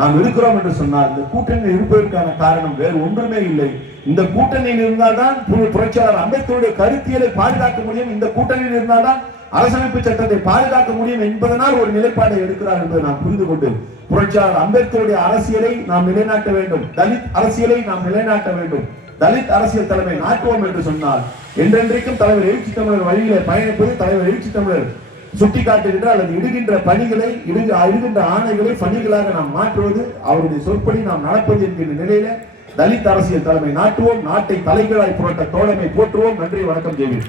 நாம் இருக்கிறோம் என்று சொன்னால், இந்த கூட்டணியில் இருப்பதற்கான காரணம் வேறு ஒன்றுமே இல்லை. இந்த கூட்டணியில் இருந்தால்தான் புரட்சியாளர் அம்பேத்கருடைய கருத்தியலை பாதுகாக்க முடியும், இந்த கூட்டணியில் இருந்தால்தான் அரசமைப்பு சட்டத்தை பாதுகாக்க முடியும் என்பதனால் ஒரு நிலைப்பாடை எடுக்கிறார் என்பதை நாம் புரிந்து கொண்டு, புரட்சியாளர் அம்பேத்கருடைய அரசியலை நாம் நிலைநாட்ட வேண்டும், தலித் அரசியலை நாம் நிலைநாட்ட வேண்டும், தலித் அரசியல் தலைமை நாட்டுவோம் என்று சொன்னால் என்றென்றைக்கும் தலைவர் எழுச்சி தமிழர் வழியிலே பயணிப்பது, தலைவர் எழுச்சி தமிழர் சுட்டிக்காட்டுகின்ற அல்லது இடுகின்ற பணிகளை, இடுகின்ற ஆணைகளை பணிகளாக நாம் மாற்றுவது, அவருடைய சொற்படி நாம் நடப்பது என்கின்ற நிலையில தலித் அரசியல் தலைமை நாட்டுவோம், நாட்டை தலைகீழாய் புரட்ட தோழமை போற்றுவோம். நன்றி, வணக்கம். ஜெய்வீர்.